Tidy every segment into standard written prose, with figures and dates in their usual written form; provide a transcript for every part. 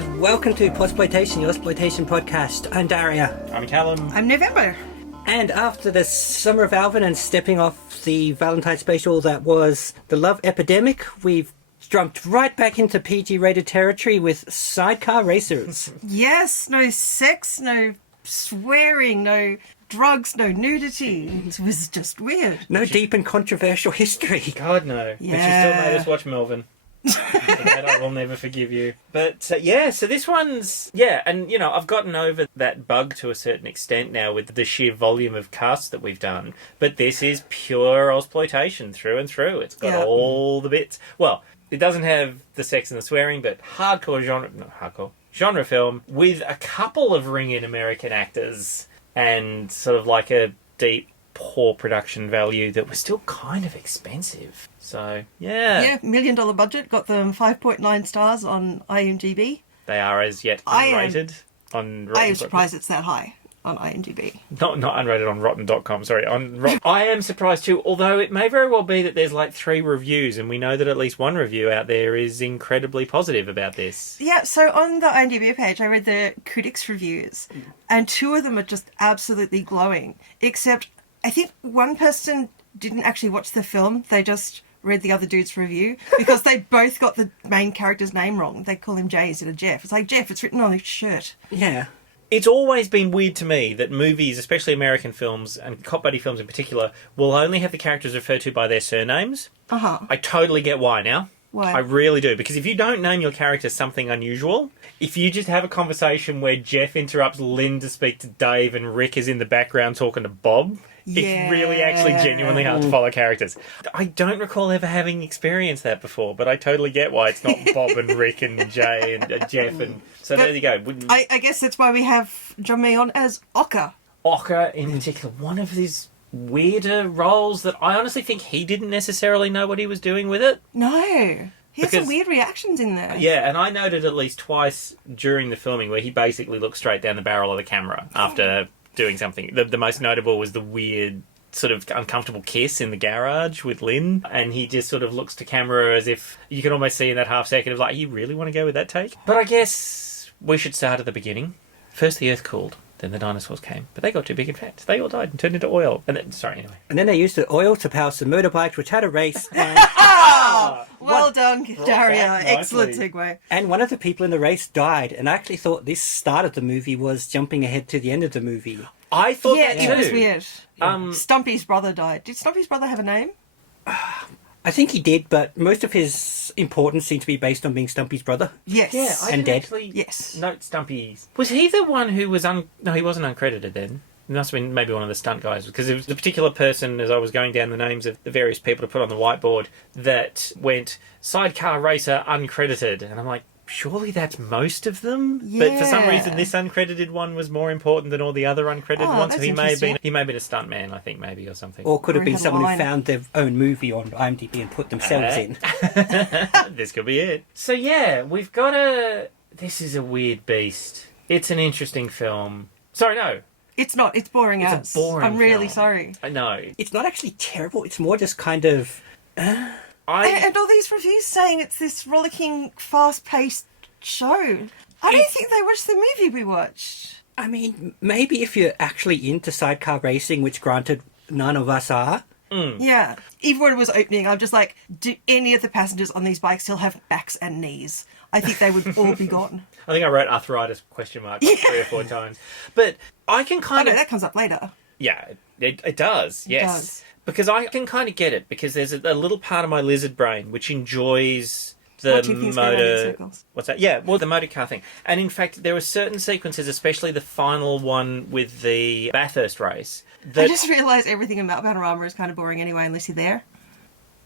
and welcome to Podsploitation, your exploitation podcast. I'm Daria. I'm Callum. I'm November. And after the Summer of Alvin and stepping off the Valentine special that was the Love Epidemic, we've jumped right back into PG-rated territory with Sidecar Racers. Yes, no sex, no swearing, no drugs, no nudity. It was just weird. No deep and controversial history. God, no. Yeah. But you still made us watch Melvin. For that I will never forgive you. But so this one's... Yeah, and, I've gotten over that bug to a certain extent now with the sheer volume of casts that we've done. But this is pure exploitation through and through. It's got all the bits. Well, it doesn't have the sex and the swearing, but genre film with a couple of ring-in American actors and sort of like a deep, poor production value that was still kind of expensive. So, yeah. $1 million budget, got them 5.9 stars on IMDb. They are as yet unrated on Rotten. I am surprised it's that high on IMDb. Not unrated on Rotten.com, sorry. I am surprised too, although it may very well be that there's like 3 reviews, and we know that at least one review out there is incredibly positive about this. Yeah, so on the IMDb page, I read the critics' reviews, and 2 of them are just absolutely glowing. Except, I think one person didn't actually watch the film, they just read the other dude's review, because they both got the main character's name wrong. They call him Jay instead of Jeff. It's like, Jeff, it's written on his shirt. Yeah. It's always been weird to me that movies, especially American films, and cop buddy films in particular, will only have the characters referred to by their surnames. Uh-huh. I totally get why now. Why? I really do. Because if you don't name your character something unusual, if you just have a conversation where Jeff interrupts Lynn to speak to Dave and Rick is in the background talking to Bob... It's really actually genuinely hard to follow characters. I don't recall ever having experienced that before, but I totally get why it's not Bob and Rick and Jay and Jeff. And so there you go. I guess that's why we have John Meillon as Ocker. Ocker, in particular, one of these weirder roles that I honestly think he didn't necessarily know what he was doing with it. No. He has some weird reactions in there. Yeah, and I noted at least twice during the filming where he basically looked straight down the barrel of the camera after... doing something. The most notable was the weird sort of uncomfortable kiss in the garage with Lynn, and he just sort of looks to camera as if you can almost see in that half second of like, you really want to go with that take? But I guess we should start at the beginning. First the earth cooled, then the dinosaurs came, but they got too big and fat. They all died and turned into oil. And then, And then they used the oil to power some motorbikes which had a race and... Well done, Daria. Excellent segue. And one of the people in the race died, and I actually thought this start of the movie was jumping ahead to the end of the movie. I thought that too. Yeah, it was weird. Stumpy's brother died. Did Stumpy's brother have a name? I think he did, but most of his importance seemed to be based on being Stumpy's brother. Yes. Yeah, I and didn't dead. actually Yes. note Stumpy's. Was he the one who was No, he wasn't uncredited then. It must have been maybe one of the stunt guys, because it was the particular person, as I was going down the names of the various people to put on the whiteboard, that went Sidecar Racer uncredited. And I'm like, surely that's most of them? Yeah. But for some reason, this uncredited one was more important than all the other uncredited ones. So he may have been a stunt man, I think, maybe, or something. Or could have been had a someone who line. found their own movie on IMDb and put themselves in. This could be it. So yeah, we've got This is a weird beast. It's an interesting film. Sorry, no. It's not. It's boring It's a boring I'm really film. sorry. I know. It's not actually terrible, it's more just kind of... And all these reviews saying it's this rollicking, fast-paced show. I don't think they watched the movie we watched. I mean, maybe if you're actually into sidecar racing, which granted none of us are. Yeah. Even when it was opening, I'm just like, do any of the passengers on these bikes still have backs and knees? I think they would all be gone. I think I wrote arthritis ? 3 or 4 times. But I can kind Oh, of... no, that comes up later. Yeah, it does, yes. It does. Because I can kind of get it, because there's a little part of my lizard brain which enjoys the Watching things go round in circles. What's that? Yeah, well, the motor car thing. And in fact, there were certain sequences, especially the final one with the Bathurst race. I just realised everything about Panorama is kind of boring anyway, unless you're there.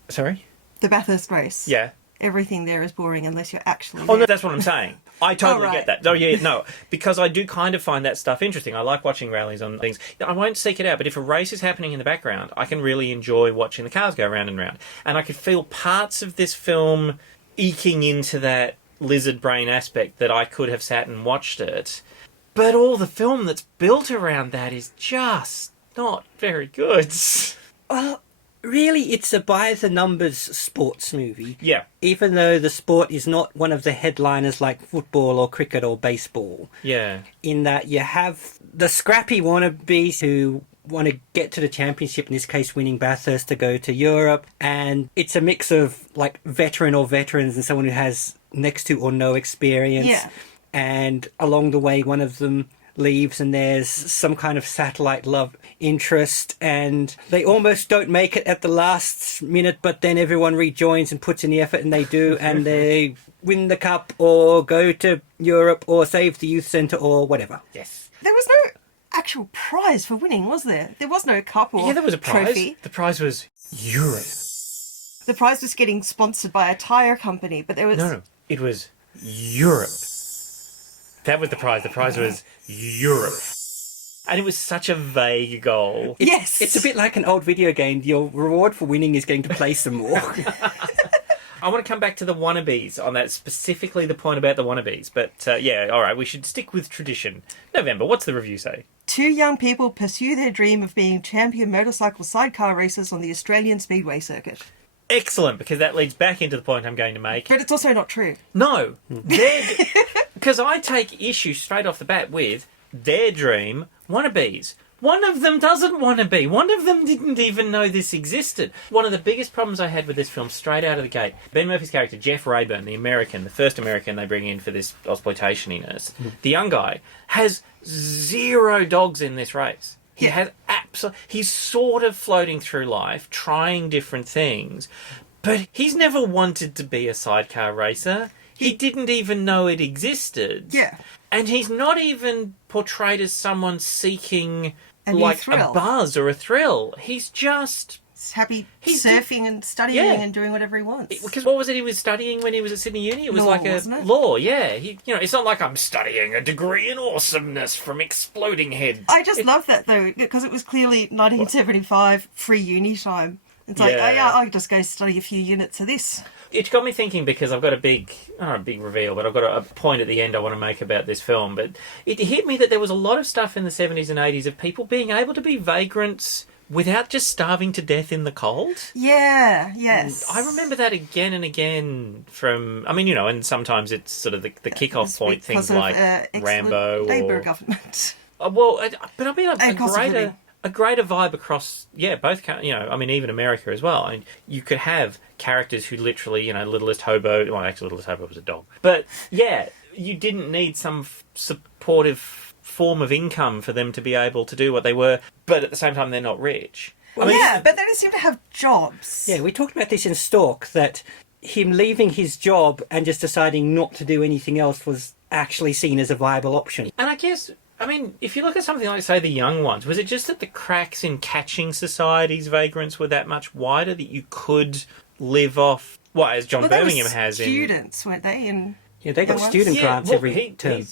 Sorry? The Bathurst race. Yeah. Everything there is boring unless you're actually Oh, there. no, that's what I'm saying. I totally right. get that. Oh, yeah, no, because I do kind of find that stuff interesting. I like watching rallies on things. I won't seek it out, but if a race is happening in the background, I can really enjoy watching the cars go round and round. And I could feel parts of this film eking into that lizard brain aspect that I could have sat and watched it. But all the film that's built around that is just not very good. Well, Really, it's a by-the-numbers sports movie. Yeah. Even though the sport is not one of the headliners like football or cricket or baseball. Yeah. In that you have the scrappy wannabes who want to get to the championship, in this case winning Bathurst to go to Europe, and it's a mix of like veteran or veterans and someone who has next to or no experience. Yeah. And along the way one of them leaves and there's some kind of satellite love interest and they almost don't make it at the last minute, but then everyone rejoins and puts in the effort and they do, and they win the cup or go to Europe or save the youth centre or whatever. Yes. There was no actual prize for winning, was there? There was no cup or Yeah, there was a prize. trophy. The prize was Europe. The prize was getting sponsored by a tyre company, but there was... No, it was Europe. That was the prize. The prize was Europe. And it was such a vague goal. Yes! It's a bit like an old video game. Your reward for winning is getting to play some more. I want to come back to the wannabes on that, specifically the point about the wannabes. But yeah, all right, we should stick with tradition. November, what's the review say? Two young people pursue their dream of being champion motorcycle sidecar racers on the Australian Speedway circuit. Excellent, because that leads back into the point I'm going to make. But it's also not true. No, because I take issue straight off the bat with their dream wannabes. One of them doesn't want to be. One of them didn't even know this existed. One of the biggest problems I had with this film straight out of the gate, Ben Murphy's character, Jeff Rayburn, the American, the first American they bring in for this exploitationiness, the young guy, has 0 dogs in this race. He has he's sort of floating through life, trying different things, but he's never wanted to be a sidecar racer. He didn't even know it existed. Yeah. And he's not even portrayed as someone seeking A new like thrill. a buzz or a thrill. He's just... He's happy He's surfing and studying Yeah. and doing whatever he wants. Because what was it he was studying when he was at Sydney Uni? It was Law, like a wasn't it? law, yeah. It's not like I'm studying a degree in awesomeness from exploding heads. I just love that though, because it was clearly 1975, free uni time. It's like, Yeah. oh yeah, I'll just go study a few units of this. It got me thinking because I've got not a big reveal, but I've got a point at the end I want to make about this film. But it hit me that there was a lot of stuff in the 70s and 80s of people being able to be vagrants without just starving to death in the cold. Yeah, yes. I remember that again and again from, and sometimes it's sort of the kickoff point, things Because of, like excellent Rambo Labour or... government. But I mean And cost of living. a greater vibe across, both, even America as well. I mean, you could have characters who literally, Littlest Hobo, well, actually Littlest Hobo was a dog. But, yeah, you didn't need some supportive form of income for them to be able to do what they were, but at the same time they're not rich. But they don't seem to have jobs. Yeah, we talked about this in Stalk, that him leaving his job and just deciding not to do anything else was actually seen as a viable option. And I guess, if you look at something like, say, The Young Ones, was it just that the cracks in catching society's vagrants were that much wider that you could live off, as John Birmingham has students, weren't they? Yeah, they got Young ones? student grants every term.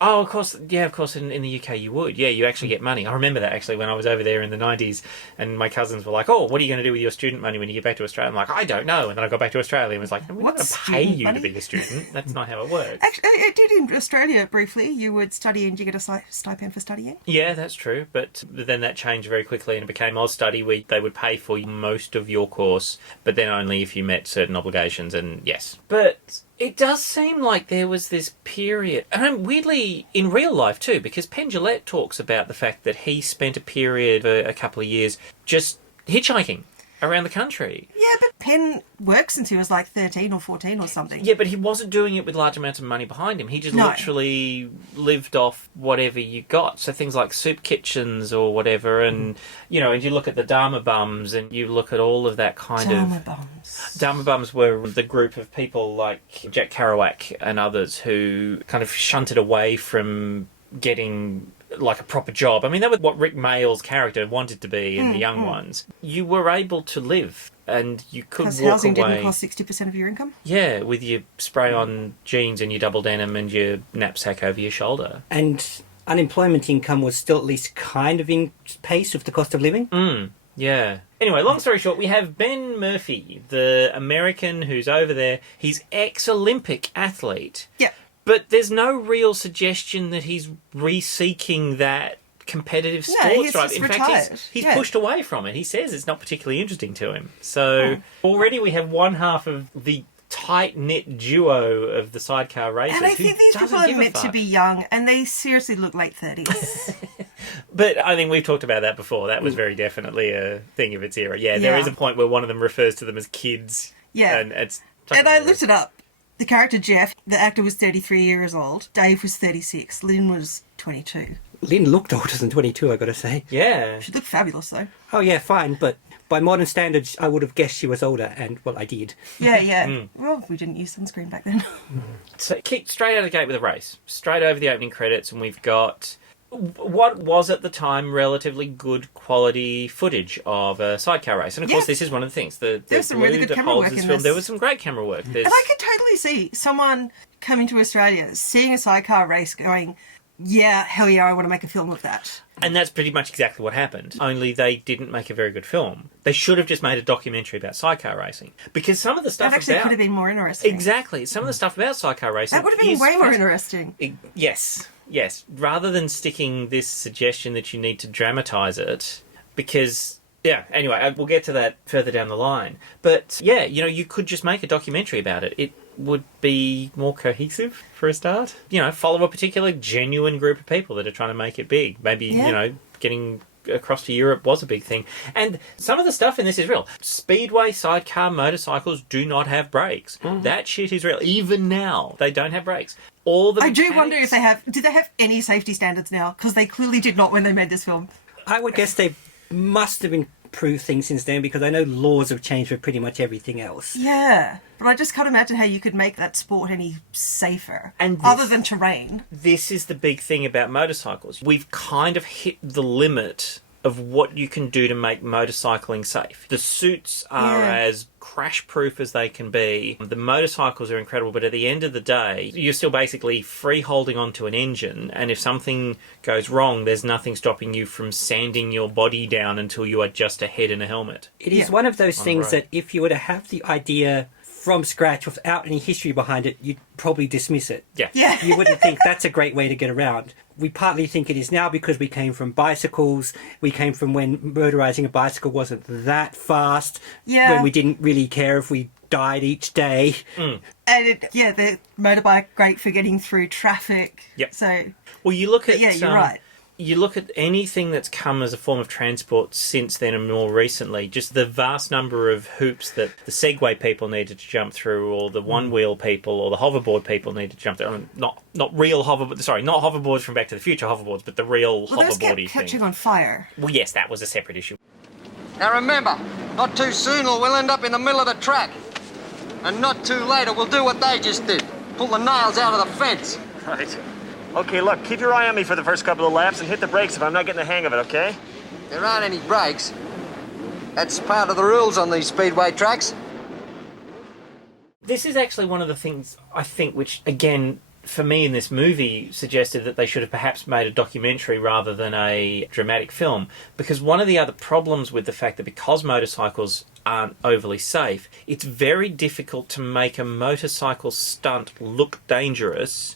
Of course, in the UK you would. Yeah, you actually get money. I remember that actually when I was over there in the 90s and my cousins were like, oh, what are you going to do with your student money when you get back to Australia? I'm like, I don't know. And then I got back to Australia and was like, we're not going to pay student you money? to be a student. That's not how it works. Actually, it did in Australia briefly. You would study and you get a stipend for studying. Yeah, that's true. But then that changed very quickly and it became Oz Study Week. They would pay for most of your course, but then only if you met certain obligations, and yes. But it does seem like there was this period, and weirdly in real life too, because Penn Jillette talks about the fact that he spent a period of a couple of years just hitchhiking around the country. Yeah, but Penn worked since he was like 13 or 14 or something. Yeah, but he wasn't doing it with large amounts of money behind him. He just No. literally lived off whatever you got. So things like soup kitchens or whatever, and and you look at the Dharma Bums and you look at all of that kind Dharma of... bums. Dharma Bums were the group of people like Jack Kerouac and others who kind of shunted away from getting like a proper job. They were what Rick Mayall's character wanted to be in The Young Ones. You were able to live and you could Because walk housing away. didn't cost 60% of your income. Yeah, with your spray-on jeans and your double denim and your knapsack over your shoulder. And unemployment income was still at least kind of in pace with the cost of living. Yeah. Anyway, long story short, we have Ben Murphy, the American who's over there. He's ex-Olympic athlete. Yeah. But there's no real suggestion that he's re-seeking that competitive No, sports he's drive. just In fact, retired. he's Yeah. pushed away from it. He says it's not particularly interesting to him. So already we have one half of the tight-knit duo of the sidecar racers. And I who think these doesn't people are give a meant to fuck. be young, and they seriously look late 30s. But I think we've talked about that before. That was very definitely a thing of its era. Yeah, there Yeah. is a point where one of them refers to them as kids. Yeah. And it's... And I looked it up. The character Jeff, the actor, was 33 years old. Dave was 36. Lynn was 22. Lynn looked older than 22, I got to say. Yeah. She looked fabulous, though. Oh yeah, fine, but by modern standards, I would have guessed she was older, and well, I did. Yeah. Well, we didn't use sunscreen back then. So kick straight out of the gate with a race. Straight over the opening credits, and we've got what was at the time relatively good quality footage of a sidecar race. And of course, this is one of the things. The There's some really glue good that camera holds work this in film. this. There was some great camera work. There's... And I could totally see someone coming to Australia, seeing a sidecar race, going, yeah, hell yeah, I want to make a film of that. And that's pretty much exactly what happened. Only they didn't make a very good film. They should have just made a documentary about sidecar racing. Because some of the stuff That actually about... could have been more interesting. Exactly. Some of the stuff about sidecar racing... That would have been is way more fascinating. interesting. Yes. Rather than sticking this suggestion that you need to dramatise it, because... Yeah, anyway, we'll get to that further down the line. But, yeah, you could just make a documentary about it. It would be more cohesive, for a start. Follow a particular genuine group of people that are trying to make it big. Maybe, getting across to Europe was a big thing. And some of the stuff in this is real. Speedway sidecar motorcycles do not have brakes. That shit is real. Even now, they don't have brakes. I do wonder if did they have any safety standards now? Because they clearly did not when they made this film. I would guess they must have improved things since then, because I know laws have changed for pretty much everything else. Yeah, but I just can't imagine how you could make that sport any safer, And other than terrain. This is the big thing about motorcycles. We've kind of hit the limit of what you can do to make motorcycling safe. The suits are as crash-proof as they can be. The motorcycles are incredible, but at the end of the day, you're still basically free-holding onto an engine, and if something goes wrong, there's nothing stopping you from sanding your body down until you are just a head in a helmet. It is one of those things road. that if you were to have the idea from scratch without any history behind it, you'd probably dismiss it. Yeah. You wouldn't think that's a great way to get around. We partly think it is now because we came from bicycles. We came from when motorising a bicycle wasn't that fast. Yeah. When we didn't really care if we died each day. And the motorbike, great for getting through traffic. Yep. So, Well, you look at... yeah, you're right. You look at anything that's come as a form of transport since then and more recently, just the vast number of hoops that the Segway people needed to jump through, or the one-wheel people, or the hoverboard people needed to jump through. I mean, not real hoverboards, sorry, not hoverboards from Back to the Future hoverboards, but the real Well, those kept hoverboardy catching thing. on fire. Well, yes, that was a separate issue. Now remember, not too soon or we'll end up in the middle of the track. And not too late or we'll do what they just did. Pull the nails out of the fence. Right. Okay, look, keep your eye on me for the first couple of laps and hit the brakes if I'm not getting the hang of it, okay? There aren't any brakes. That's part of the rules on these speedway tracks. This is actually one of the things, I think, which, again, for me in this movie, suggested that they should have perhaps made a documentary rather than a dramatic film. Because one of the other problems with the fact that because motorcycles aren't overly safe, it's very difficult to make a motorcycle stunt look dangerous.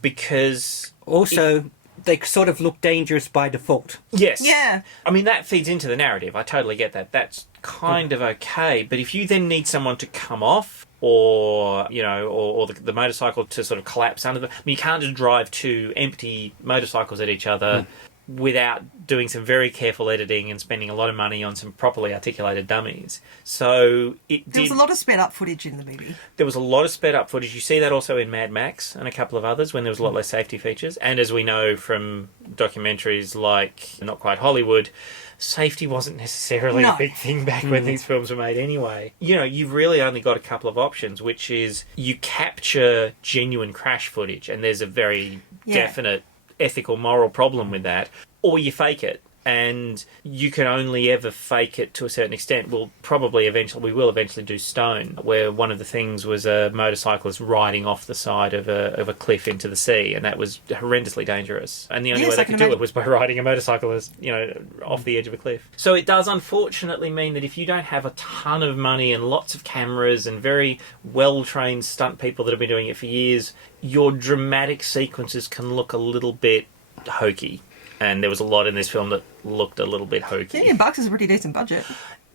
Because... Also, they sort of look dangerous by default. Yes. Yeah. I mean, that feeds into the narrative. I totally get that. That's kind of okay. But if you then need someone to come off, or the motorcycle to sort of collapse under them, I mean, you can't just drive two empty motorcycles at each other without doing some very careful editing and spending a lot of money on some properly articulated dummies. So There was a lot of sped up footage in the movie. There was a lot of sped up footage. You see that also in Mad Max and a couple of others when there was a lot less safety features. And as we know from documentaries like Not Quite Hollywood, safety wasn't necessarily a big thing back when these films were made anyway. You've really only got a couple of options, which is you capture genuine crash footage, and there's a very definite ethical, moral problem with that, or you fake it. And you can only ever fake it to a certain extent. We will eventually do Stone, where one of the things was a motorcyclist riding off the side of a cliff into the sea, and that was horrendously dangerous. And the only way they could do it was by riding a motorcyclist, off the edge of a cliff. So it does unfortunately mean that if you don't have a ton of money and lots of cameras and very well-trained stunt people that have been doing it for years, your dramatic sequences can look a little bit hokey. And there was a lot in this film that looked a little bit hokey. $1 is a pretty decent budget.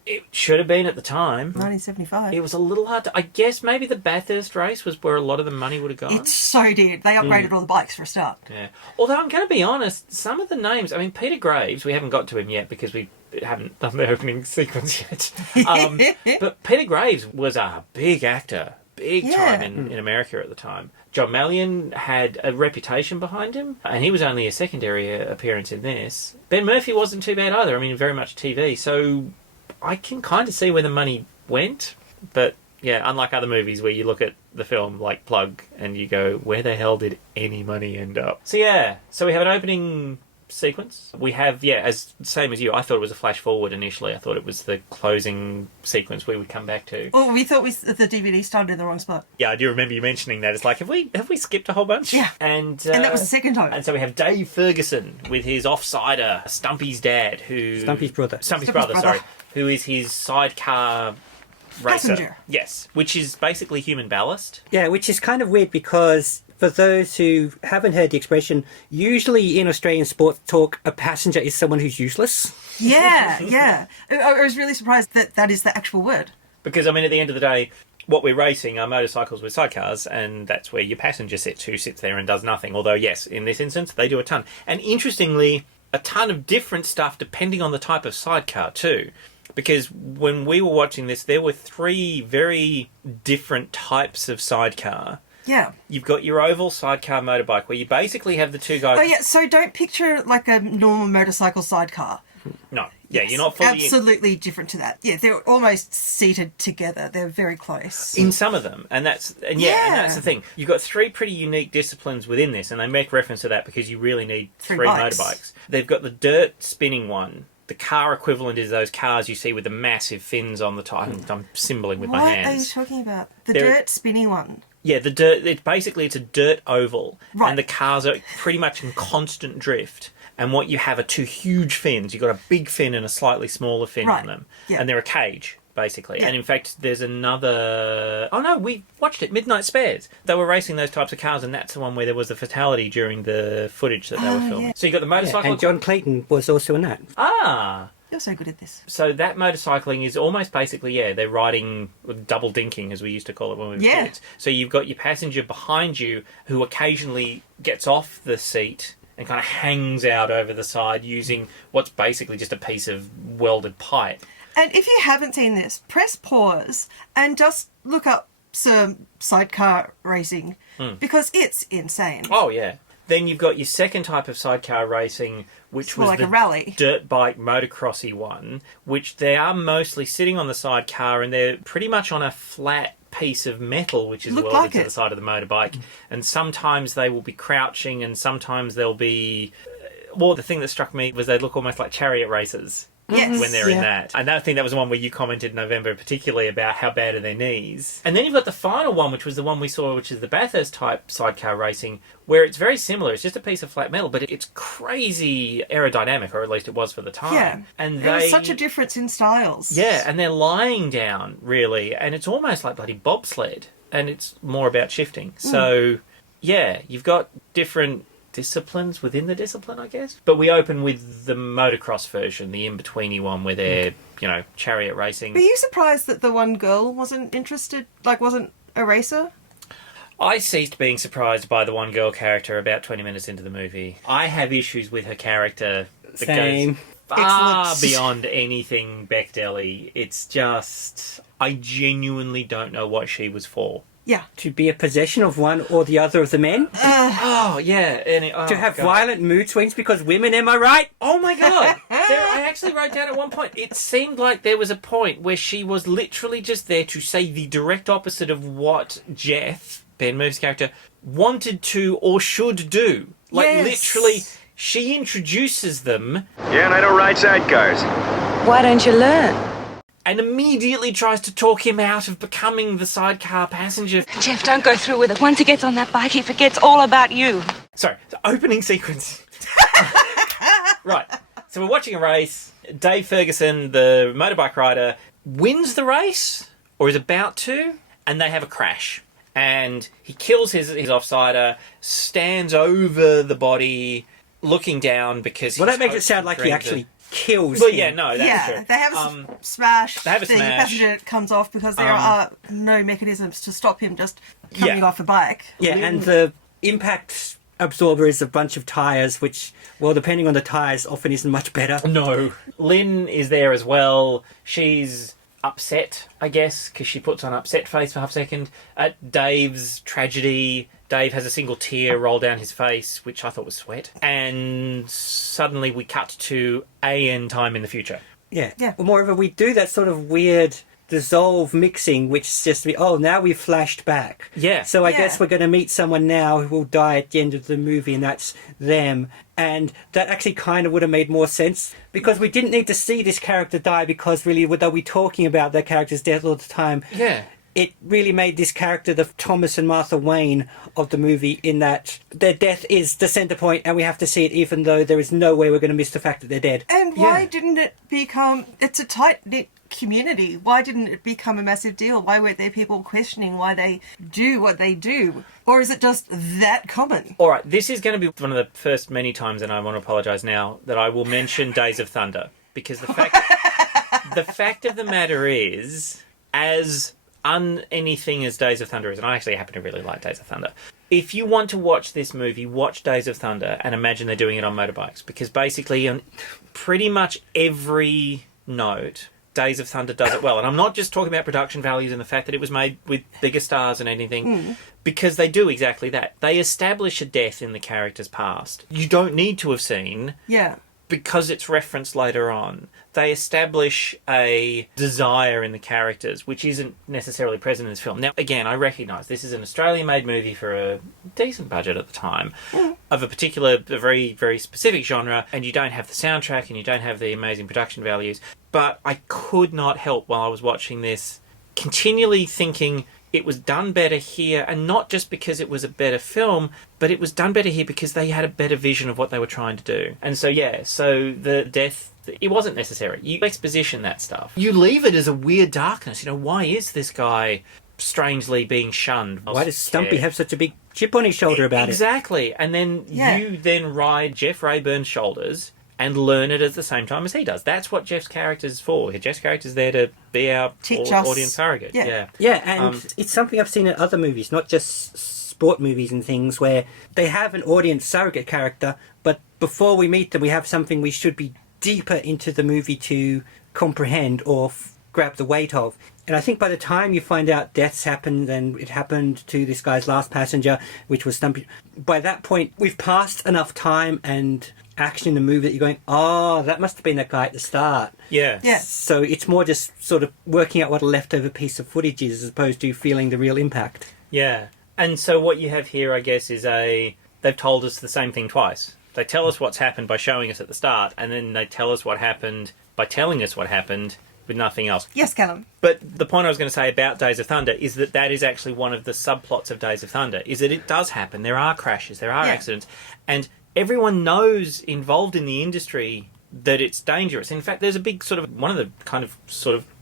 It should have been at the time. 1975. It was a little hard to... I guess maybe the Bathurst race was where a lot of the money would have gone. It so did. They upgraded all the bikes for a start. Yeah. Although I'm going to be honest, some of the names... I mean, Peter Graves, we haven't got to him yet because we haven't done the opening sequence yet. But Peter Graves was a big actor. Big time in America at the time. John Meillon had a reputation behind him, and he was only a secondary appearance in this. Ben Murphy wasn't too bad either. I mean, very much TV. So I can kind of see where the money went. But yeah, unlike other movies where you look at the film like Plug and you go, where the hell did any money end up? So yeah, so we have an opening sequence. We have, as same as you, I thought it was a flash forward initially. I thought it was the closing sequence we would come back to. Oh, we thought the DVD started in the wrong spot. Yeah, I do remember you mentioning that. It's like, have we skipped a whole bunch? Yeah. And that was the second time. And so we have Dave Ferguson with his offsider, Stumpy's dad, Stumpy's brother, sorry, who is his sidecar racer. Passenger. Yes, which is basically human ballast. Yeah, which is kind of weird because for those who haven't heard the expression, usually in Australian sport talk, a passenger is someone who's useless. Yeah. I was really surprised that is the actual word. Because, I mean, at the end of the day, what we're racing are motorcycles with sidecars, and that's where your passenger sits, who sits there and does nothing. Although, yes, in this instance, they do a ton. And interestingly, a ton of different stuff depending on the type of sidecar, too. Because when we were watching this, there were 3 very different types of sidecar. Yeah. You've got your oval sidecar motorbike, where you basically have the 2 guys... Oh, yeah, so don't picture like a normal motorcycle sidecar. No. Yeah, you're not fully... Absolutely different to that. Yeah, they're almost seated together. They're very close. In some of them. And that's the thing. You've got 3 pretty unique disciplines within this, and they make reference to that because you really need 3 motorbikes. They've got the dirt spinning one. The car equivalent is those cars you see with the massive fins on the top. I'm symboling with my hands. What are you talking about? The dirt spinning one? Yeah, the dirt. It's a dirt oval, right. And the cars are pretty much in constant drift. And what you have are 2 huge fins. You've got a big fin and a slightly smaller fin on them, and they're a cage basically. Yeah. And in fact, there's another... Oh no, we watched it, Midnight Spares. They were racing those types of cars, and that's the one where there was the fatality during the footage that they were filming. Yeah. So you got the motorcycle... and John Clayton was also in that. Ah! You're so good at this. So that motorcycling is almost basically, they're riding double dinking, as we used to call it when we were kids. So you've got your passenger behind you who occasionally gets off the seat and kind of hangs out over the side using what's basically just a piece of welded pipe. And if you haven't seen this, press pause and just look up some sidecar racing because it's insane. Oh, yeah. Then you've got your second type of sidecar racing, which was like the a rally dirt bike motocrossy one, which they are mostly sitting on the sidecar and they're pretty much on a flat piece of metal which is welded to the side of the motorbike. And sometimes they will be crouching and sometimes they'll be... Well, the thing that struck me was they look almost like chariot races. Yes. When they're in that. And I think that was the one where you commented in November particularly about how bad are their knees. And then you've got the final one, which was the one we saw, which is the Bathurst type sidecar racing, where it's very similar. It's just a piece of flat metal, but it's crazy aerodynamic, or at least it was for the time. Yeah. And there was such a difference in styles. Yeah, and they're lying down, really, and it's almost like bloody bobsled, and it's more about shifting. So, yeah, you've got different disciplines within the discipline, I guess. But we open with the motocross version, the in-betweeny one where they're, chariot racing. Were you surprised that the one girl wasn't interested, wasn't a racer? I ceased being surprised by the one girl character about 20 minutes into the movie. I have issues with her character that goes far beyond anything Bechdel-y. It's just... I genuinely don't know what she was for. Yeah. To be a possession of one or the other of the men? Oh, yeah. To have violent mood swings because women, am I right? Oh, my God. I actually wrote down at one point, it seemed like there was a point where she was literally just there to say the direct opposite of what Jeff, Ben Murphy's character, wanted to or should do. Literally, she introduces them. Yeah, and I don't ride sidecars. Why don't you learn? And immediately tries to talk him out of becoming the sidecar passenger. Jeff, don't go through with it. Once he gets on that bike, he forgets all about you. Sorry, the opening sequence. Right, so we're watching a race. Dave Ferguson, the motorbike rider, wins the race, or is about to, and they have a crash. And he kills his offsider, stands over the body, looking down because Well, his that makes it hopes sound and like he dreams actually kills Well, him. yeah, no, that's Yeah, true. they have a smash. they have a the smash. passenger comes off because there are no mechanisms to stop him just coming Yeah. off a bike. Yeah, and the impact absorber is a bunch of tyres, which, well, depending on the tyres, often isn't much better. No. Lynn is there as well. She's upset, I guess, because she puts on upset face for half a second. At Dave's tragedy, Dave has a single tear roll down his face, which I thought was sweat. And suddenly we cut to AN time in the future. Yeah. Yeah. Or moreover, we do that sort of weird dissolve mixing, which is just now we've flashed back. Yeah. So I Yeah. guess we're going to meet someone now who will die at the end of the movie, and that's them. And that actually kind of would have made more sense, because we didn't need to see this character die, because really, though we're talking about their character's death all the time, Yeah. it really made this character the Thomas and Martha Wayne of the movie, in that their death is the centre point and we have to see it, even though there is no way we're going to miss the fact that they're dead. And why Yeah. didn't it become... It's a tight-knit community. Why didn't it become a massive deal? Why weren't there people questioning why they do what they do? Or is it just that common? All right, this is going to be one of the first many times, and I want to apologise now, that I will mention Days of Thunder. Because the fact of the matter is, as anything as Days of Thunder is, and I actually happen to really like Days of Thunder, if you want to watch this movie, watch Days of Thunder and imagine they're doing it on motorbikes. Because basically, on pretty much every note, Days of Thunder does it well. And I'm not just talking about production values and the fact that it was made with bigger stars and anything, because they do exactly that. They establish a death in the character's past. You don't need to have seen, Yeah. because it's referenced later on. They establish a desire in the characters, which isn't necessarily present in this film. Now, again, I recognise this is an Australian-made movie for a decent budget at the time, of a very, very specific genre, and you don't have the soundtrack and you don't have the amazing production values. But I could not help, while I was watching this, continually thinking it was done better here, and not just because it was a better film, but it was done better here because they had a better vision of what they were trying to do. And so, yeah, so the death, it wasn't necessary. You exposition that stuff. You leave it as a weird darkness. You know, why is this guy strangely being shunned? Why does Stumpy have such a big chip on his shoulder about it? Exactly. And then Yeah. you then ride Jeff Rayburn's shoulders and learn it at the same time as he does. That's what Jeff's character's for. Jeff's character's there to be our Teach us. audience surrogate. Yeah. Yeah, and it's something I've seen in other movies, not just sport movies and things, where they have an audience surrogate character, but before we meet them, we have something we should be deeper into the movie to comprehend or grab the weight of. And I think by the time you find out deaths happened, and it happened to this guy's last passenger, which was Stumpy, by that point, we've passed enough time and action in the movie that you're going, oh, that must have been that guy at the start. Yeah. Yeah. So it's more just sort of working out what a leftover piece of footage is, as opposed to feeling the real impact. Yeah. And so what you have here, I guess, is they've told us the same thing twice. They tell us what's happened by showing us at the start, and then they tell us what happened by telling us what happened with nothing else. Yes, Callum. But the point I was going to say about Days of Thunder is that is actually one of the subplots of Days of Thunder, is that it does happen. There are crashes, there are accidents, and everyone knows involved in the industry that it's dangerous. In fact, there's a big one of the kind of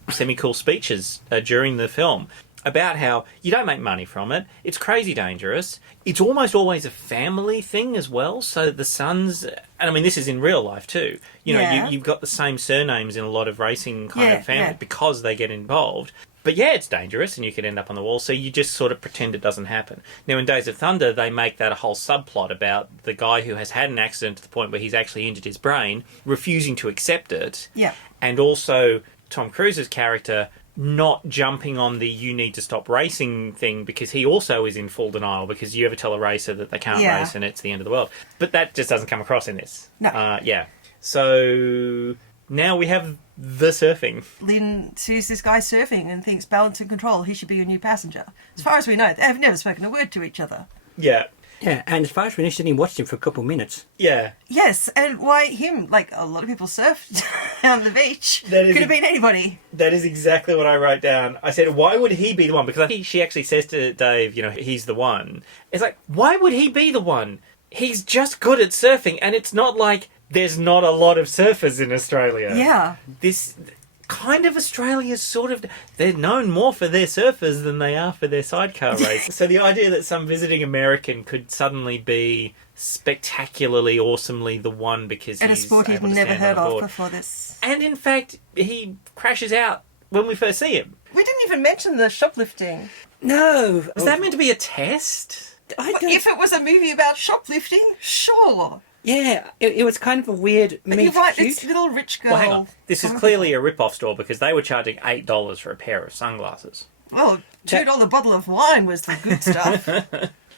semi-cool speeches during the film about how you don't make money from it. It's crazy dangerous. It's almost always a family thing as well. So the sons, and I mean, this is in real life too. You know, you've got the same surnames in a lot of racing kind of families because they get involved. But yeah, it's dangerous and you could end up on the wall, so you just sort of pretend it doesn't happen. Now, in Days of Thunder, they make that a whole subplot about the guy who has had an accident to the point where he's actually injured his brain, refusing to accept it. Yeah. And also Tom Cruise's character not jumping on the you need to stop racing thing, because he also is in full denial, because you ever tell a racer that they can't race and it's the end of the world. But that just doesn't come across in this. No. Yeah. So now we have the surfing. Lynn sees this guy surfing and thinks balance and control, he should be a new passenger. As far as we know, they've never spoken a word to each other. Yeah. Yeah, and as far as we know, she only watched him for a couple of minutes. Yeah. Yes, and why him? Like, a lot of people surfed on the beach. That is Could have been anybody. That is exactly what I wrote down. I said, why would he be the one? Because I think she actually says to Dave, you know, he's the one. It's like, why would he be the one? He's just good at surfing, and it's not like there's not a lot of surfers in Australia. Yeah. kind of Australia's sort of... They're known more for their surfers than they are for their sidecar race. So the idea that some visiting American could suddenly be spectacularly, awesomely the one because And a he's sport he'd able to never stand on heard a of board. before this. And in fact, he crashes out when we first see him. We didn't even mention the shoplifting. No. Was that meant to be a test? I But don't... if it was a movie about shoplifting, sure. Yeah, it was kind of a weird But meet you're right, cute. this little rich girl. Well, hang on. This is clearly a rip-off store because they were charging $8 for a pair of sunglasses. Well, $2 bottle of wine was the good stuff.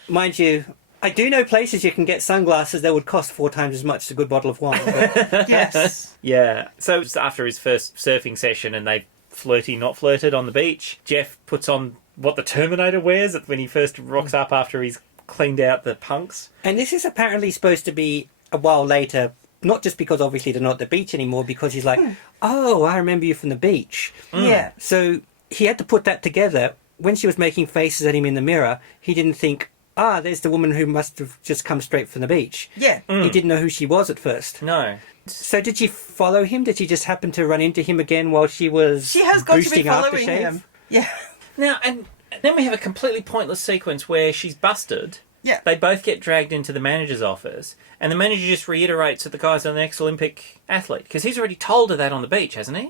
Mind you, I do know places you can get sunglasses that would cost 4 times as much as a good bottle of wine. But Yes. Yeah. So it's after his first surfing session and they not flirted on the beach, Jeff puts on what the Terminator wears when he first rocks up after he's cleaned out the punks. and this is apparently supposed to be a while later, not just because obviously they're not at the beach anymore, because he's like, oh, I remember you from the beach. Yeah. So he had to put that together. When she was making faces at him in the mirror, he didn't think, there's the woman who must have just come straight from the beach. Yeah. He didn't know who she was at first. No. So did she follow him? Did she just happen to run into him again while she was She has got to be boosting following aftershave? him. Yeah. Now, and then we have a completely pointless sequence where she's busted. Yeah. They both get dragged into the manager's office, and the manager just reiterates that the guy's an ex-Olympic athlete, because he's already told her that on the beach, hasn't he?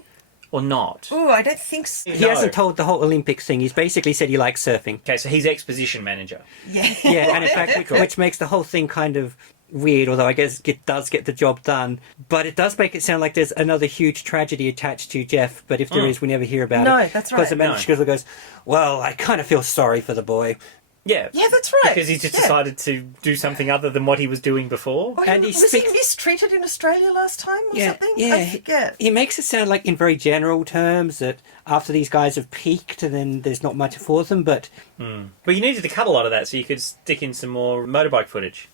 Or not? Oh, I don't think so. He hasn't told the whole Olympics thing. He's basically said he likes surfing. Okay, so he's exposition manager. Yeah. Yeah, and in fact, which makes the whole thing kind of weird, although I guess it does get the job done. But it does make it sound like there's another huge tragedy attached to Jeff, but if there is, we never hear about it. No, that's right. Because the manager goes, well, I kind of feel sorry for the boy. Yeah. Yeah, that's right. Because he's just Yeah. decided to do something other than what he was doing before. Oh, And he was speaks- he mistreated in Australia last time or something? I forget. He makes it sound like in very general terms that after these guys have peaked and then there's not much for them, but But you needed to cut a lot of that so you could stick in some more motorbike footage.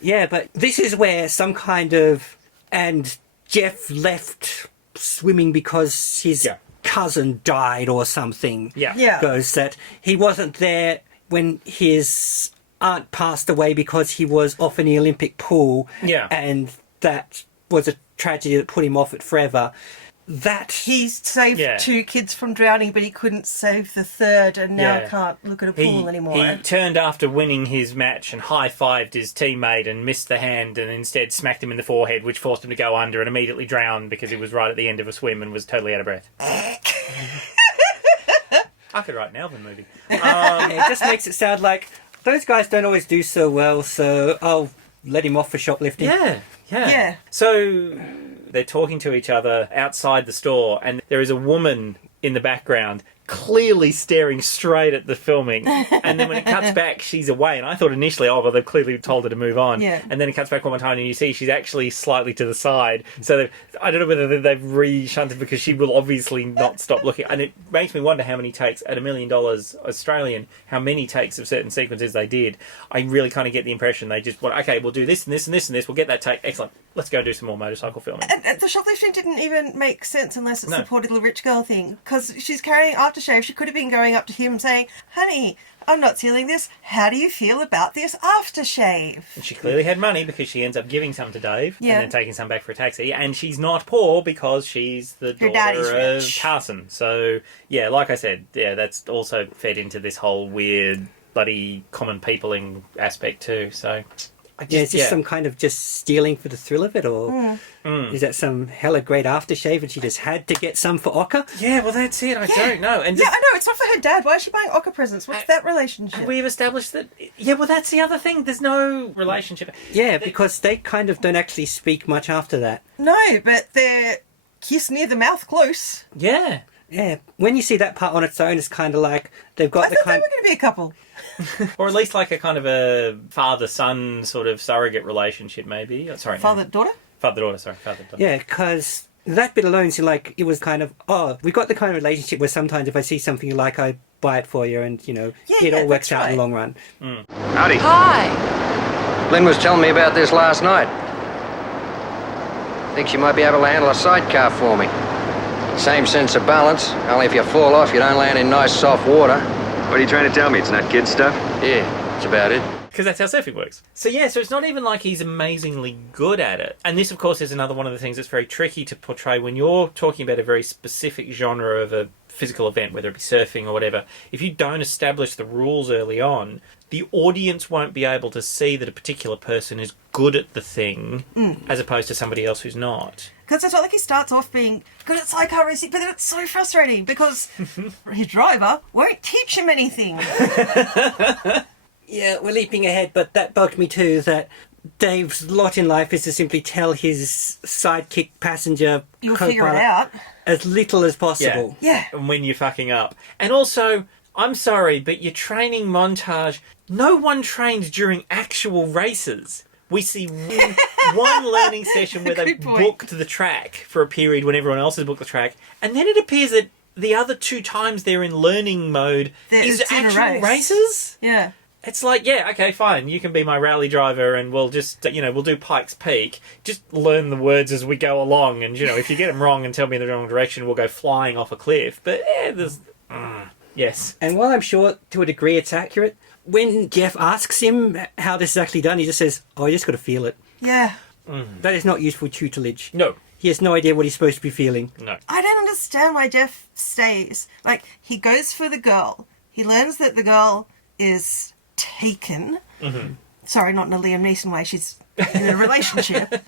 yeah, but this is where some kind of... And Jeff left swimming because his Yeah. cousin died or something. Yeah. Yeah. Goes that he wasn't there when his aunt passed away because he was off in the Olympic pool. Yeah. And that was a tragedy that put him off it forever. That... He saved Yeah. 2 kids from drowning, but he couldn't save the 3rd, and now Yeah. can't look at a pool anymore. He turned after winning his match and high-fived his teammate and missed the hand and instead smacked him in the forehead, which forced him to go under and immediately drowned because he was right at the end of a swim and was totally out of breath. I could write an Alvin movie. it just makes it sound like those guys don't always do so well, so I'll let him off for shoplifting. Yeah. So they're talking to each other outside the store, and there is a woman in the background clearly staring straight at the filming. And then when it cuts back, she's away. And I thought initially, well, they've clearly told her to move on. Yeah. And then it cuts back one more time, and you see she's actually slightly to the side. So I don't know whether they've re-shunted because she will obviously not stop looking. And it makes me wonder how many takes, at $1 million Australian, how many takes of certain sequences they did. I really kind of get the impression they just went, okay, we'll do this and this and this and this. We'll get that take. Excellent. Let's go do some more motorcycle filming. And the shoplifting didn't even make sense unless it's No. the poor little rich girl thing. Because she's carrying aftershave. She could have been going up to him saying, honey, I'm not stealing this. How do you feel about this aftershave? And she clearly had money because she ends up giving some to Dave Yeah. and then taking some back for a taxi. And she's not poor because she's the Her daddy's daughter of rich. Carson. So, yeah, like I said, yeah, that's also fed into this whole weird, bloody common peopling aspect too. So, Is this some kind of just stealing for the thrill of it, or is that some hella great aftershave and she just had to get some for Ocker? Yeah, well, that's it. I don't know. And Yeah, I know. It's not for her dad. Why is she buying Ocker presents? What's that relationship? we've established that. Yeah, well, that's the other thing. There's no relationship. Yeah, because they kind of don't actually speak much after that. No, but they're kiss near the mouth close. Yeah. Yeah, when you see that part on its own, it's kind of like they've got I the thought they kind. were going to be a couple. Or at least like a kind of a father-son sort of surrogate relationship, maybe. Oh, sorry, no. Father-daughter? Father-daughter, sorry. Father-daughter. Yeah, because that bit alone seemed like it was kind of, we got the kind of relationship where sometimes if I see something you like, I buy it for you, and, it all works that's out in right. the long run. Howdy. Hi. Lynn was telling me about this last night. Thinks you might be able to handle a sidecar for me. Same sense of balance, only if you fall off, you don't land in nice soft water. What are you trying to tell me? It's not kid stuff? Yeah, that's about it. Because that's how surfing works. So yeah, so it's not even like he's amazingly good at it. And this, of course, is another one of the things that's very tricky to portray when you're talking about a very specific genre of a physical event, whether it be surfing or whatever. If you don't establish the rules early on, the audience won't be able to see that a particular person is good at the thing as opposed to somebody else who's not. Because it's not like he starts off being good at sidecar racing, but then it's so frustrating because his driver won't teach him anything. Yeah, we're leaping ahead, but that bugged me too, that Dave's lot in life is to simply tell his sidekick passenger You'll figure it co-pilot out. as little as possible. Yeah. And when you're fucking up. And also, I'm sorry, but your training montage, no one trains during actual races. We see one learning session where they Good point. booked the track for a period when everyone else has booked the track, and then it appears that the other 2 times they're in learning mode is It's in a actual race. races. Yeah. It's like, yeah, okay, fine, you can be my rally driver and we'll just, we'll do Pikes Peak. Just learn the words as we go along, and, if you get them wrong and tell me in the wrong direction, we'll go flying off a cliff. But, there's... yes. And while I'm sure to a degree it's accurate, when Jeff asks him how this is actually done, he just says, "Oh, I just got to feel it." Yeah. That is not useful tutelage. No. He has no idea what he's supposed to be feeling. No. I don't understand why Jeff stays. Like, he goes for the girl. He learns that the girl is taken. Mm-hmm. Sorry, not in a Liam Neeson way. She's in a relationship.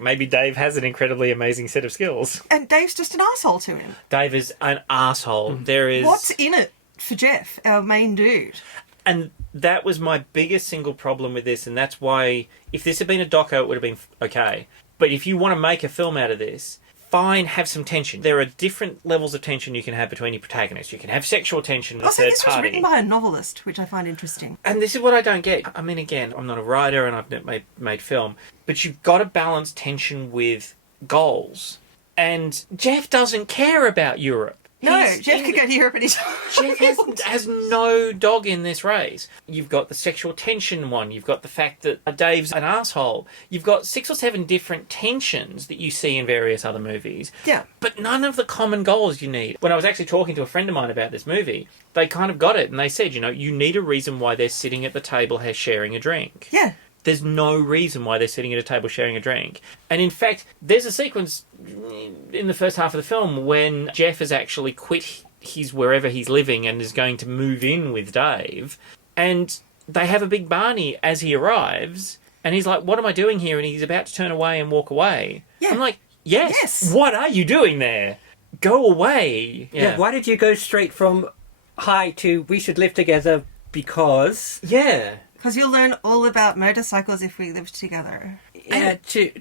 Maybe Dave has an incredibly amazing set of skills. And Dave's just an asshole to him. Dave is an asshole. There is... What's in it for Jeff, our main dude? And that was my biggest single problem with this, and that's why, if this had been a doco, it would have been okay. But if you want to make a film out of this, fine, have some tension. There are different levels of tension you can have between your protagonists. You can have sexual tension with a Also, third this was party. written by a novelist, which I find interesting. And this is what I don't get. I mean, again, I'm not a writer and I've never made film, but you've got to balance tension with goals. And Jeff doesn't care about Europe. No, He's Jeff in- could go to Europe anytime. Jeff has no dog in this race. You've got the sexual tension one. You've got the fact that Dave's an asshole. You've got 6 or 7 different tensions that you see in various other movies. Yeah. But none of the common goals you need. When I was actually talking to a friend of mine about this movie, they kind of got it. And they said, you need a reason why they're sitting at the table sharing a drink. Yeah. There's no reason why they're sitting at a table sharing a drink. And in fact, there's a sequence in the first half of the film when Jeff has actually quit his wherever he's living and is going to move in with Dave. And they have a big Barney as he arrives. And he's like, "What am I doing here?" And he's about to turn away and walk away. Yeah. I'm like, yes. Yes. What are you doing there? Go away. Yeah. Why did you go straight from hi to we should live together because... Yeah. Because you'll learn all about motorcycles if we live together. Yeah,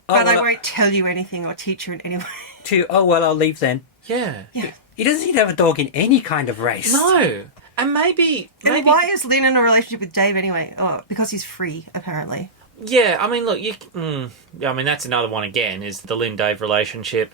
But I won't tell you anything or teach you in any way. I'll leave then. Yeah. Yeah. He doesn't seem to have a dog in any kind of race. No. And maybe... And why is Lynn in a relationship with Dave anyway? Oh, because he's free, apparently. Yeah, I mean, look, that's another one again, is the Lynn-Dave relationship.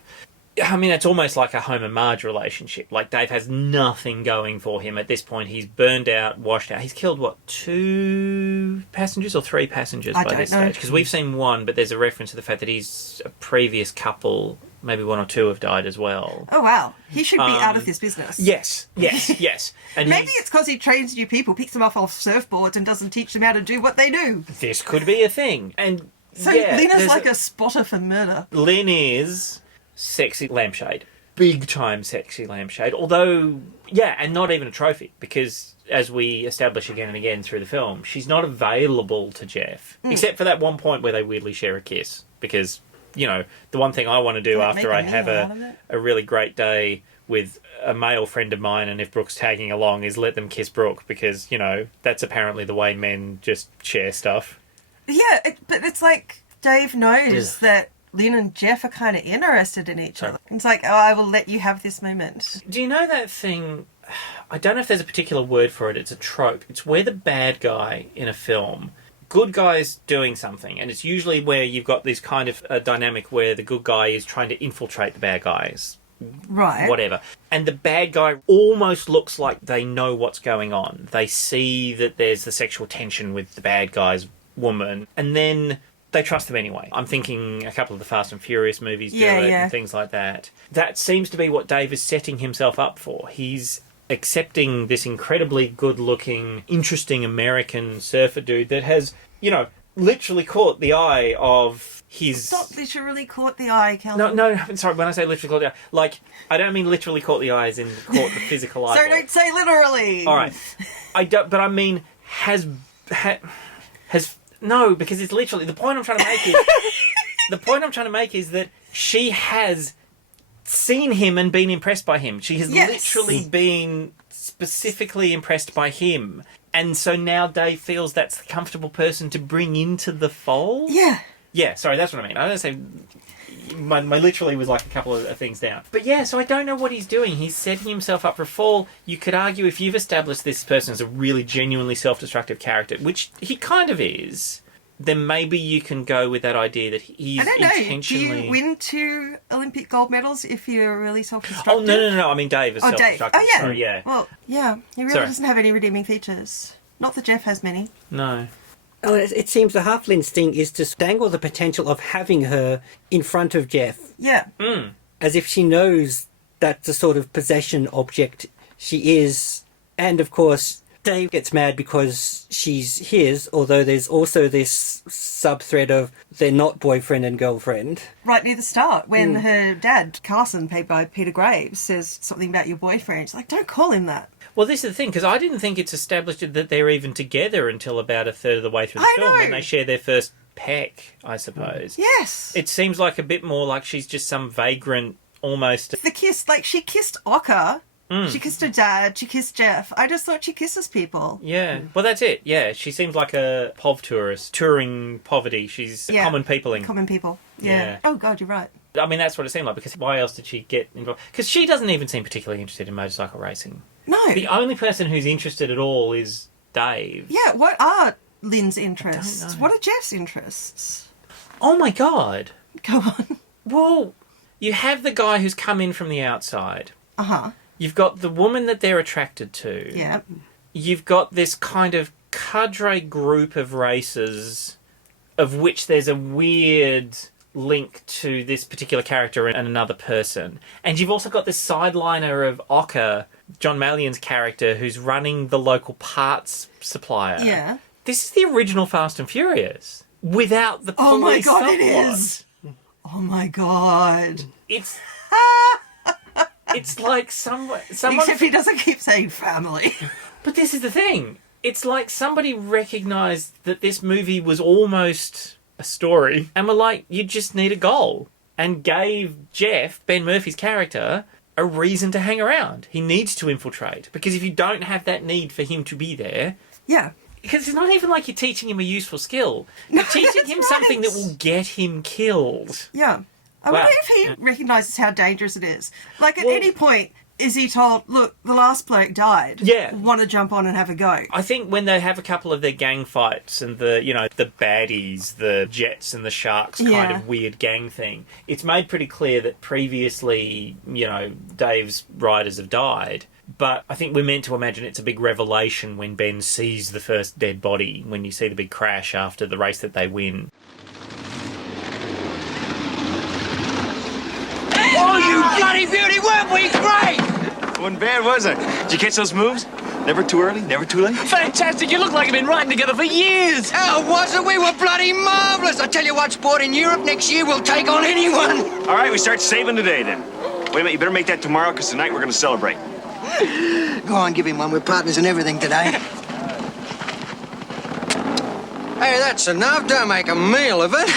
I mean, it's almost like a Homer Marge relationship. Like, Dave has nothing going for him at this point. He's burned out, washed out. He's killed, 2 passengers or 3 passengers by this stage? Because we've seen 1, but there's a reference to the fact that he's a previous couple, maybe 1 or 2 have died as well. Oh, wow. He should be out of this business. Yes. And Maybe it's because he trains new people, picks them up off surfboards and doesn't teach them how to do what they do. This could be a thing. And So yeah, Lynn is there's like a spotter for murder. Lynn is sexy lampshade. Big time sexy lampshade. Although, yeah, and not even a trophy, because as we establish again and again through the film, she's not available to Jeff. Except for that one point where they weirdly share a kiss. Because, the one thing I want to do Don't after make a I have meal out of it. a really great day with a male friend of mine, and if Brooke's tagging along, is let them kiss Brooke, because, that's apparently the way men just share stuff. Yeah, but it's like Dave knows that Lynn and Jeff are kind of interested in each other. It's like, I will let you have this moment. Do you know that thing? I don't know if there's a particular word for it. It's a trope. It's where the bad guy in a film, good guy's doing something, and it's usually where you've got this kind of a dynamic where the good guy is trying to infiltrate the bad guys. Right. Whatever. And the bad guy almost looks like they know what's going on. They see that there's the sexual tension with the bad guy's woman, and then they trust them anyway. I'm thinking a couple of the Fast and Furious movies do it and things like that. That seems to be what Dave is setting himself up for. He's accepting this incredibly good-looking, interesting American surfer dude that has, literally caught the eye of his... Stop literally caught the eye, Callum. No, sorry, when I say literally caught the eye, I don't mean literally caught the eye as in caught the physical eye. So don't say literally. All right. I don't, but I mean, no, because it's literally, the point I'm trying to make is that she has seen him and been impressed by him. She has literally been specifically impressed by him. And so now Dave feels that's the comfortable person to bring into the fold? Yeah. Yeah, sorry, that's what I mean. I don't say... My literally was like a couple of things down. But yeah, so I don't know what he's doing. He's setting himself up for a fall. You could argue if you've established this person as a really genuinely self-destructive character, which he kind of is, then maybe you can go with that idea that he's intentionally... Do you win 2 Olympic gold medals if you're really self-destructive? Oh, no. I mean, Dave is self-destructive. Dave. Oh, yeah. Sorry, yeah. Well, yeah. He really doesn't have any redeeming features. Not that Jeff has many. No. Oh, it seems the Halfling instinct is to dangle the potential of having her in front of Jeff. Yeah. As if she knows that's the sort of possession object she is. And, of course, Dave gets mad because she's his, although there's also this sub-thread of they're not boyfriend and girlfriend. Right near the start, when her dad, Carson, played by Peter Graves, says something about your boyfriend. It's like, don't call him that. Well, this is the thing, because I didn't think it's established that they're even together until about a third of the way through the film, when they share their first peck, I suppose. Yes. It seems like a bit more like she's just some vagrant, almost... The kiss, she kissed Ocker, she kissed her dad, she kissed Jeff. I just thought she kisses people. Yeah, well, that's it. Yeah, she seems like a POV tourist, touring poverty. She's common peopling. Common people, yeah. Oh, God, you're right. I mean, that's what it seemed like, because why else did she get involved? Because she doesn't even seem particularly interested in motorcycle racing. No. The only person who's interested at all is Dave. Yeah, what are Lynn's interests? I don't know. What are Jeff's interests? Oh my God. Go on. Well, you have the guy who's come in from the outside. Uh-huh. You've got the woman that they're attracted to. Yeah. You've got this kind of cadre group of racers of which there's a weird link to this particular character and another person. And you've also got this sideliner of Ocker, John Mallion's character, who's running the local parts supplier. Yeah. This is the original Fast and Furious. Without the police Oh my God, subplot. it is! Oh my God. It's like someone... Except he doesn't keep saying family. But this is the thing. It's like somebody recognised that this movie was almost a story and were like, you just need a goal. And gave Jeff, Ben Murphy's character, a reason to hang around. He needs to infiltrate. Because if you don't have that need for him to be there... Yeah. Because it's not even like you're teaching him a useful skill. You're teaching him something that will get him killed. Yeah. I Wow. wonder if he recognises how dangerous it is. Like, at any point, is he told, look, the last bloke died. Yeah. Want to jump on and have a go? I think when they have a couple of their gang fights and the baddies, the Jets and the Sharks kind of weird gang thing, it's made pretty clear that previously, Dave's riders have died. But I think we're meant to imagine it's a big revelation when Ben sees the first dead body, when you see the big crash after the race that they win. Oh, you bloody beauty, weren't we great? Wasn't bad, was it? Did you catch those moves? Never too early, never too late? Fantastic, you look like you've been riding together for years. Oh, wasn't we? Were bloody marvellous. I tell you what, sport in Europe next year will take on anyone. All right, we start saving today, then. Wait a minute, you better make that tomorrow, because tonight we're going to celebrate. Go on, give him one. We're partners in everything today. Hey, that's enough. Don't make a meal of it.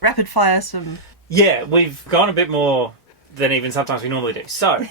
Rapid fire some... Yeah, we've gone a bit more than even sometimes we normally do. So,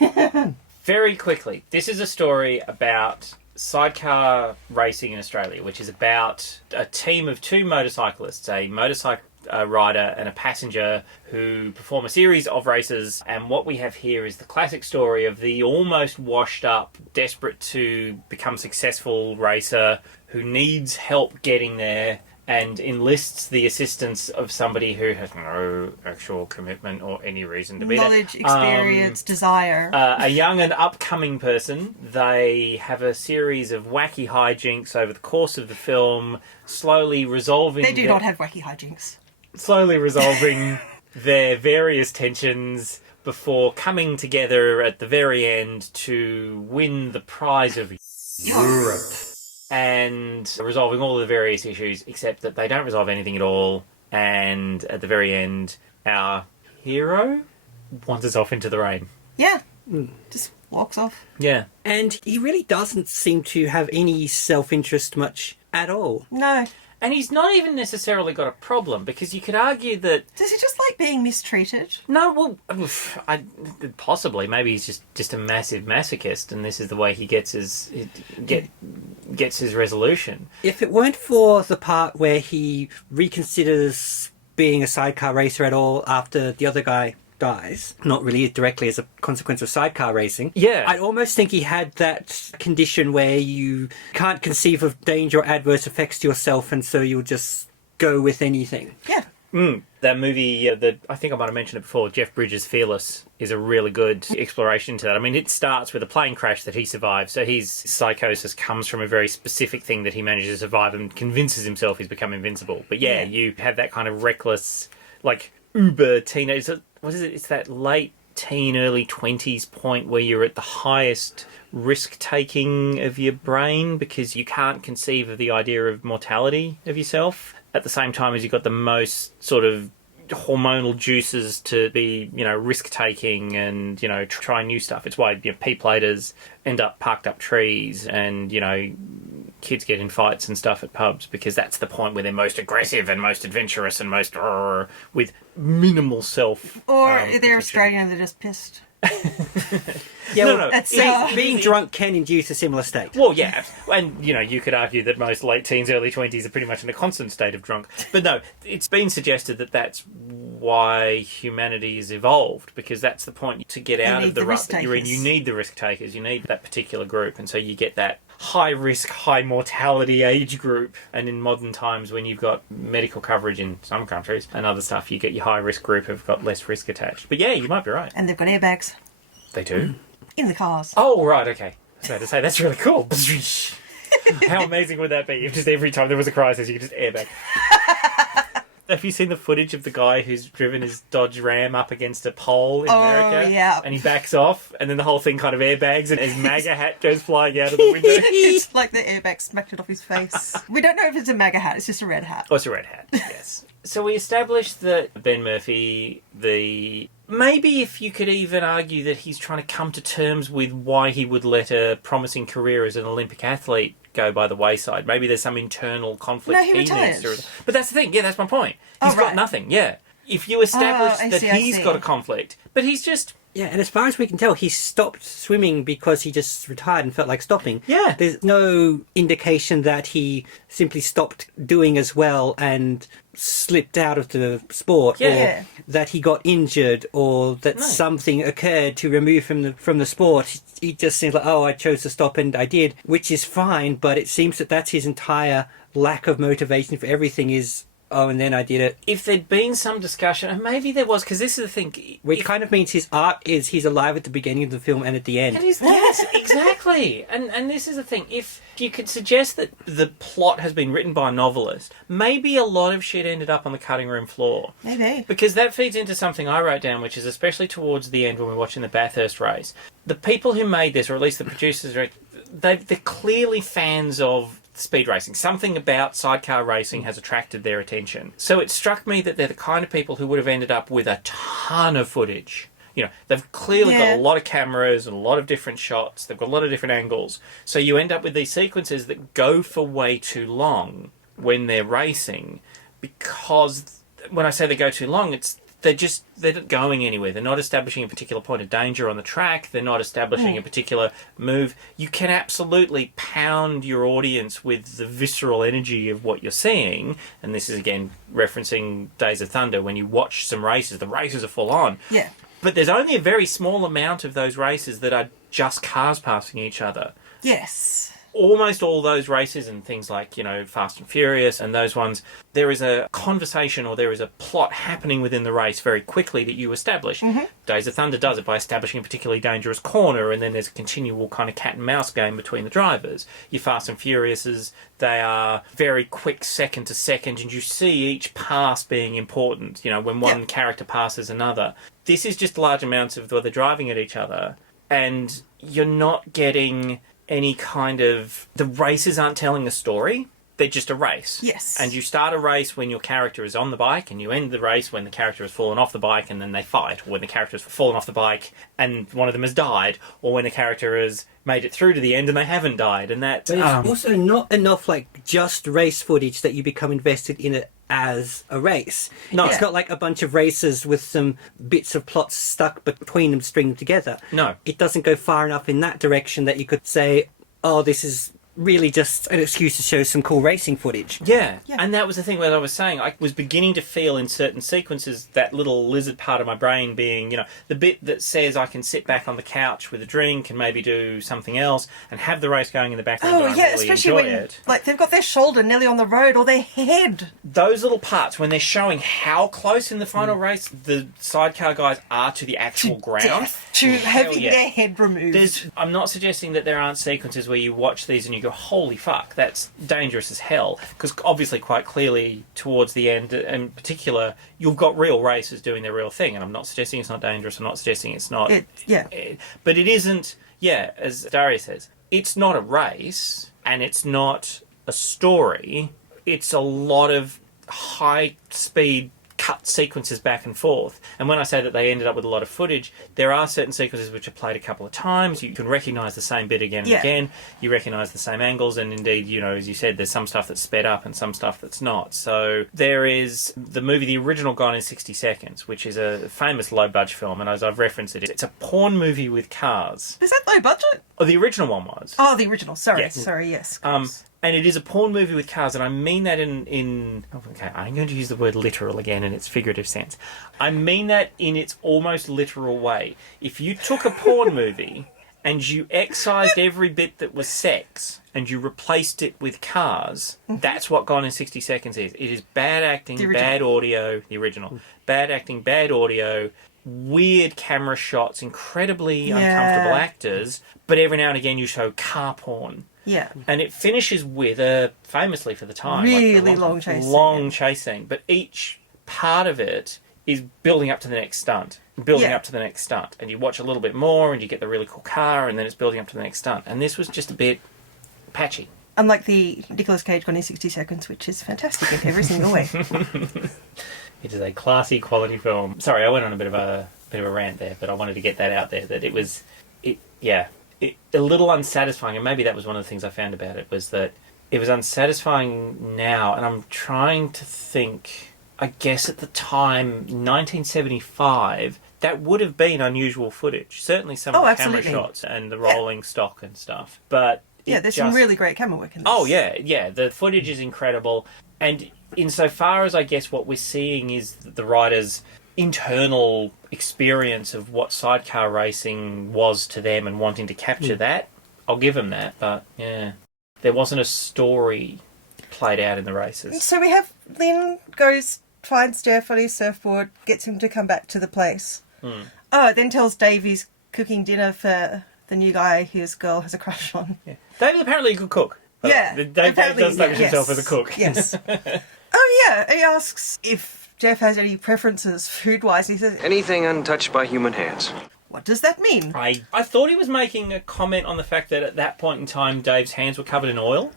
very quickly, this is a story about sidecar racing in Australia, which is about a team of 2 motorcyclists, a motorcycle rider and a passenger who perform a series of races. And what we have here is the classic story of the almost washed up, desperate to become successful racer who needs help getting there and enlists the assistance of somebody who has no actual commitment or any reason to be there. Knowledge, experience, desire. A young and upcoming person. They have a series of wacky hijinks over the course of the film, slowly resolving... They do not have wacky hijinks. Slowly resolving their various tensions before coming together at the very end to win the prize of Europe and resolving all the various issues, except that they don't resolve anything at all. And at the very end, our hero wanders off into the rain. Yeah. Just walks off. Yeah. And he really doesn't seem to have any self-interest much at all. No. And he's not even necessarily got a problem, because you could argue that... Does he just like being mistreated? No, well, possibly. Maybe he's just a massive masochist, and this is the way he gets his resolution. If it weren't for the part where he reconsiders being a sidecar racer at all after the other guy dies, not really directly as a consequence of sidecar racing. Yeah. I almost think he had that condition where you can't conceive of danger or adverse effects to yourself, and so you'll just go with anything. Yeah. That movie, I think I might have mentioned it before, Jeff Bridges' Fearless, is a really good exploration to that. I mean, it starts with a plane crash that he survives, so his psychosis comes from a very specific thing that he manages to survive and convinces himself he's become invincible. But yeah, you have that kind of reckless, like, uber teenage... What is it? It's that late teen, early 20s point where you're at the highest risk-taking of your brain because you can't conceive of the idea of mortality of yourself, at the same time as you've got the most sort of hormonal juices to be, risk-taking and, try new stuff. It's why P-platers end up parked up trees and, kids get in fights and stuff at pubs, because that's the point where they're most aggressive and most adventurous and most with minimal self. Or they're Australian and they're just pissed. Yeah, no. Being drunk can induce a similar state. Well, yeah, and you could argue that most late teens, early 20s are pretty much in a constant state of drunk. But no, it's been suggested that that's why humanity has evolved, because that's the point to get out of the rut that you're in. You need the risk takers. You need that particular group, and so you get that high risk, high mortality age group. And in modern times, when you've got medical coverage in some countries and other stuff, you get your high risk group who've got less risk attached. But yeah, you might be right. And they've got airbags. They do? In the cars. Oh, right, okay. I was about to say, that's really cool. How amazing would that be if just every time there was a crisis, you could just airbag? Have you seen the footage of the guy who's driven his Dodge Ram up against a pole in America? Yeah. And he backs off, and then the whole thing kind of airbags, and his MAGA hat goes flying out of the window. It's like the airbag smacked it off his face. We don't know if it's a MAGA hat, it's just a red hat. Oh, it's a red hat, yes. So we established that Ben Murphy, maybe if you could even argue that he's trying to come to terms with why he would let a promising career as an Olympic athlete go by the wayside. Maybe there's some internal conflict he retired. needs to... But that's the thing, yeah, that's my point. He's got nothing, yeah. If you establish that he's got a conflict, but he's just... Yeah, and as far as we can tell, he stopped swimming because he just retired and felt like stopping. Yeah. There's no indication that he simply stopped doing as well and slipped out of the sport, or that he got injured, or that something occurred to remove him from the sport. He just seems like, I chose to stop and I did, which is fine, but it seems that that's his entire lack of motivation for everything is... and then I did it. If there'd been some discussion, and maybe there was, because this is the thing... Which kind of means his arc is he's alive at the beginning of the film and at the end. Yes, exactly. And this is the thing. If you could suggest that the plot has been written by a novelist, maybe a lot of shit ended up on the cutting room floor. Maybe. Because that feeds into something I wrote down, which is especially towards the end when we're watching the Bathurst race. The people who made this, or at least the producers, they're clearly fans of speed racing. Something about sidecar racing has attracted their attention. So it struck me that they're the kind of people who would have ended up with a ton of footage. They've clearly got a lot of cameras and a lot of different shots. They've got a lot of different angles. So you end up with these sequences that go for way too long when they're racing, because when I say they go too long, they're not going anywhere. They're not establishing a particular point of danger on the track. They're not establishing a particular move. You can absolutely pound your audience with the visceral energy of what you're seeing. And this is, again, referencing Days of Thunder. When you watch some races, the races are full on. Yeah. But there's only a very small amount of those races that are just cars passing each other. Yes. almost all those races and things like, Fast and Furious and those ones, there is a conversation or there is a plot happening within the race very quickly that you establish. Days of Thunder does it by establishing a particularly dangerous corner, and then there's a continual kind of cat and mouse game between the drivers. Your Fast and Furiouses, they are very quick second to second, and you see each pass being important, when one character passes another. This is just large amounts of where they're driving at each other, and you're not getting any kind of... The races aren't telling a story. They're just a race. Yes. And you start a race when your character is on the bike, and you end the race when the character has fallen off the bike, and then they fight. Or when the character has fallen off the bike and one of them has died, or when the character has made it through to the end and they haven't died. And that... But it's also not enough, just race footage that you become invested in it as a race. No. It's not like a bunch of races with some bits of plots stuck between them stringed together. No. It doesn't go far enough in that direction that you could say, oh, this is really just an excuse to show some cool racing footage. Yeah. And that was the thing that I was saying. I was beginning to feel in certain sequences that little lizard part of my brain being, the bit that says I can sit back on the couch with a drink and maybe do something else and have the race going in the background and I really especially enjoy when it. they've got their shoulder nearly on the road or their head. Those little parts, when they're showing how close in the final race the sidecar guys are to the actual ground. To having their head removed. I'm not suggesting that there aren't sequences where you watch these and you go, holy fuck, that's dangerous as hell. Because obviously, quite clearly, towards the end, in particular, you've got real racers doing their real thing. And I'm not suggesting it's not dangerous. I'm not suggesting it's not... But it isn't, as Daria says, it's not a race and it's not a story. It's a lot of high-speed cut sequences back and forth. And when I say that they ended up with a lot of footage, there are certain sequences which are played a couple of times. You can recognise the same bit again and again. You recognise the same angles, and indeed, as you said, there's some stuff that's sped up and some stuff that's not. So there is the movie, the original Gone in 60 Seconds, which is a famous low-budget film, and as I've referenced it, it's a porn movie with cars. Is that low budget? Oh, the original one was. Oh, the original. Sorry. Yes. Sorry, yes. And it is a porn movie with cars, and I mean that okay, I'm going to use the word literal again in its figurative sense. I mean that in its almost literal way. If you took a porn movie and you excised every bit that was sex and you replaced it with cars, that's what Gone in 60 Seconds is. It is bad acting, bad audio, the original. Bad acting, bad audio, weird camera shots, incredibly uncomfortable actors, but every now and again you show car porn. Yeah. And it finishes with famously for the time, really long chase scene. Long chase scene. But each part of it is building up to the next stunt. Up to the next stunt. And you watch a little bit more and you get the really cool car and then it's building up to the next stunt. And this was just a bit patchy. Unlike the Nicolas Cage Gone in 60 Seconds, which is fantastic in every single way. It is a classy quality film. Sorry, I went on a bit of a rant there, but I wanted to get that out there, that it was a little unsatisfying, and maybe that was one of the things I found about it, was that it was unsatisfying now, and I'm trying to think, I guess at the time, 1975, that would have been unusual footage. Certainly some of the camera shots and the rolling stock and stuff. But there's some really great camera work in this. Oh, yeah, the footage is incredible, and insofar as I guess what we're seeing is the writers' internal experience of what sidecar racing was to them and wanting to capture that, I'll give them that, but there wasn't a story played out in the races. So we have Lynn goes, finds Jeff on his surfboard, gets him to come back to the place. Then tells Dave he's cooking dinner for the new guy his girl has a crush on. Dave's apparently a good cook. Dave does establish himself as a cook. Yes. He asks if Jeff has any preferences food-wise. He says, anything untouched by human hands. What does that mean? I thought he was making a comment on the fact that at that point in time Dave's hands were covered in oil.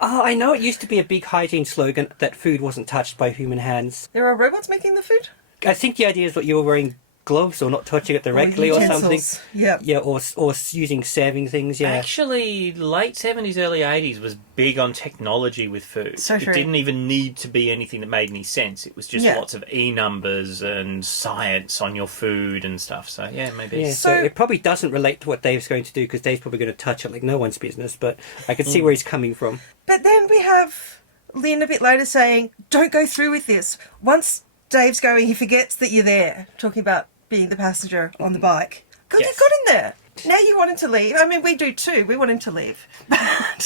Oh, I know it used to be a big hygiene slogan that food wasn't touched by human hands. There are robots making the food? I think the idea is that you were wearing gloves or not touching it directly or something. Yeah, or using serving things, Actually, late 70s, early 80s was big on technology with food. So true. It didn't even need to be anything that made any sense. It was just lots of E-numbers and science on your food and stuff. So, maybe. Yeah, so it probably doesn't relate to what Dave's going to do, because Dave's probably going to touch it like no one's business, but I can see where he's coming from. But then we have Lynn a bit later saying, don't go through with this. Once Dave's going, he forgets that you're there, talking about being the passenger on the bike. God, you got in there. Now you want him to leave. I mean, we do too. We want him to leave.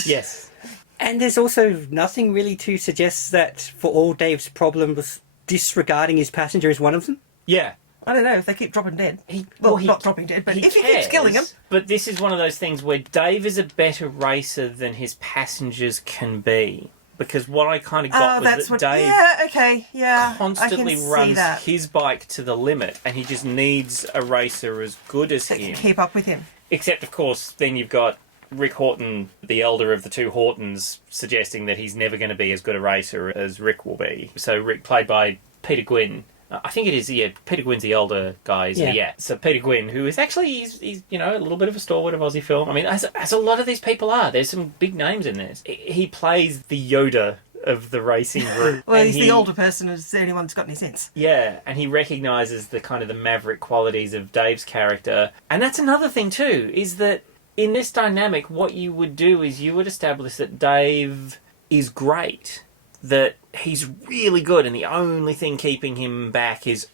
Yes. And there's also nothing really to suggest that for all Dave's problems, disregarding his passenger is one of them. Yeah. I don't know if they keep dropping dead. He not dropping dead, but if he keeps killing him. But this is one of those things where Dave is a better racer than his passengers can be. Because what I kind of got was that Dave constantly runs his bike to the limit, and he just needs a racer as good as him. Keep up with him. Except, of course, then you've got Rick Horton, the elder of the two Hortons, suggesting that he's never going to be as good a racer as Rick will be. So Rick, played by Peter Gwynne. I think it is, Peter Gwynne's the older guy, isn't he? Yeah. So Peter Gwynne, who is actually, he's a little bit of a stalwart of Aussie film. I mean, as a lot of these people are. There's some big names in this. He plays the Yoda of the racing group. Well, he's the older person as anyone's got any sense. Yeah, and he recognises the kind of the maverick qualities of Dave's character. And that's another thing too, is that in this dynamic, what you would do is you would establish that Dave is great, that he's really good, and the only thing keeping him back is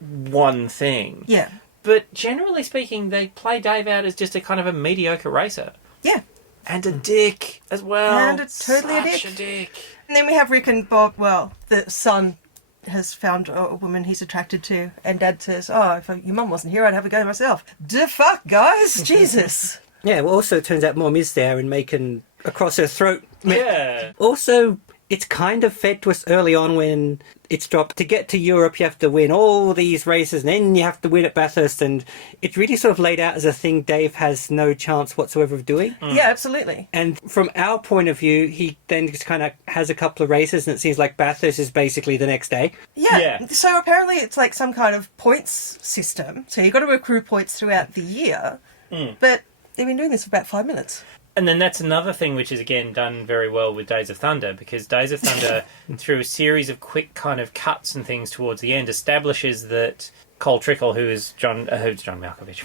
one thing. Yeah. But generally speaking, they play Dave out as just a kind of a mediocre racer. Yeah. And a dick as well. And totally Such a dick. And then we have Rick and Bob. Well, the son has found a woman he's attracted to, and Dad says, if your mum wasn't here, I'd have a go myself. Da fuck, guys. Jesus. Yeah, well, also it turns out Mom is there and making across her throat. Yeah. Also, it's kind of fed to us early on when it's dropped. To get to Europe, you have to win all these races, and then you have to win at Bathurst, and it's really sort of laid out as a thing Dave has no chance whatsoever of doing. Yeah, absolutely. And from our point of view, he then just kind of has a couple of races, and it seems like Bathurst is basically the next day. Yeah. So apparently it's like some kind of points system. So you've got to accrue points throughout the year. But they've been doing this for about 5 minutes. And then that's another thing which is, again, done very well with Days of Thunder, because Days of Thunder, through a series of quick kind of cuts and things towards the end, establishes that Cole Trickle, who's John Malkovich,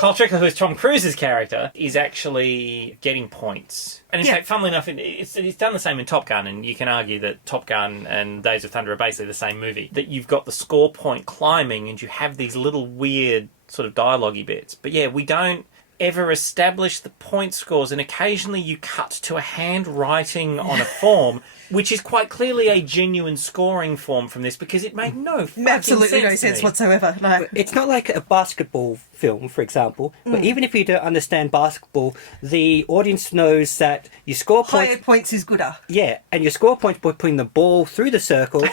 Cole Trickle, who is Tom Cruise's character, is actually getting points. And in fact, funnily enough, it's done the same in Top Gun, and you can argue that Top Gun and Days of Thunder are basically the same movie. That you've got the score point climbing, and you have these little weird sort of dialogue-y bits. But yeah, we don't ever establish the point scores, and occasionally you cut to a handwriting on a form, which is quite clearly a genuine scoring form from this, because it made no fucking absolutely no sense whatsoever. No. It's not like a basketball film, for example, but even if you don't understand basketball, the audience knows that you score points. Higher points is gooder. Yeah, and you score points by putting the ball through the circle.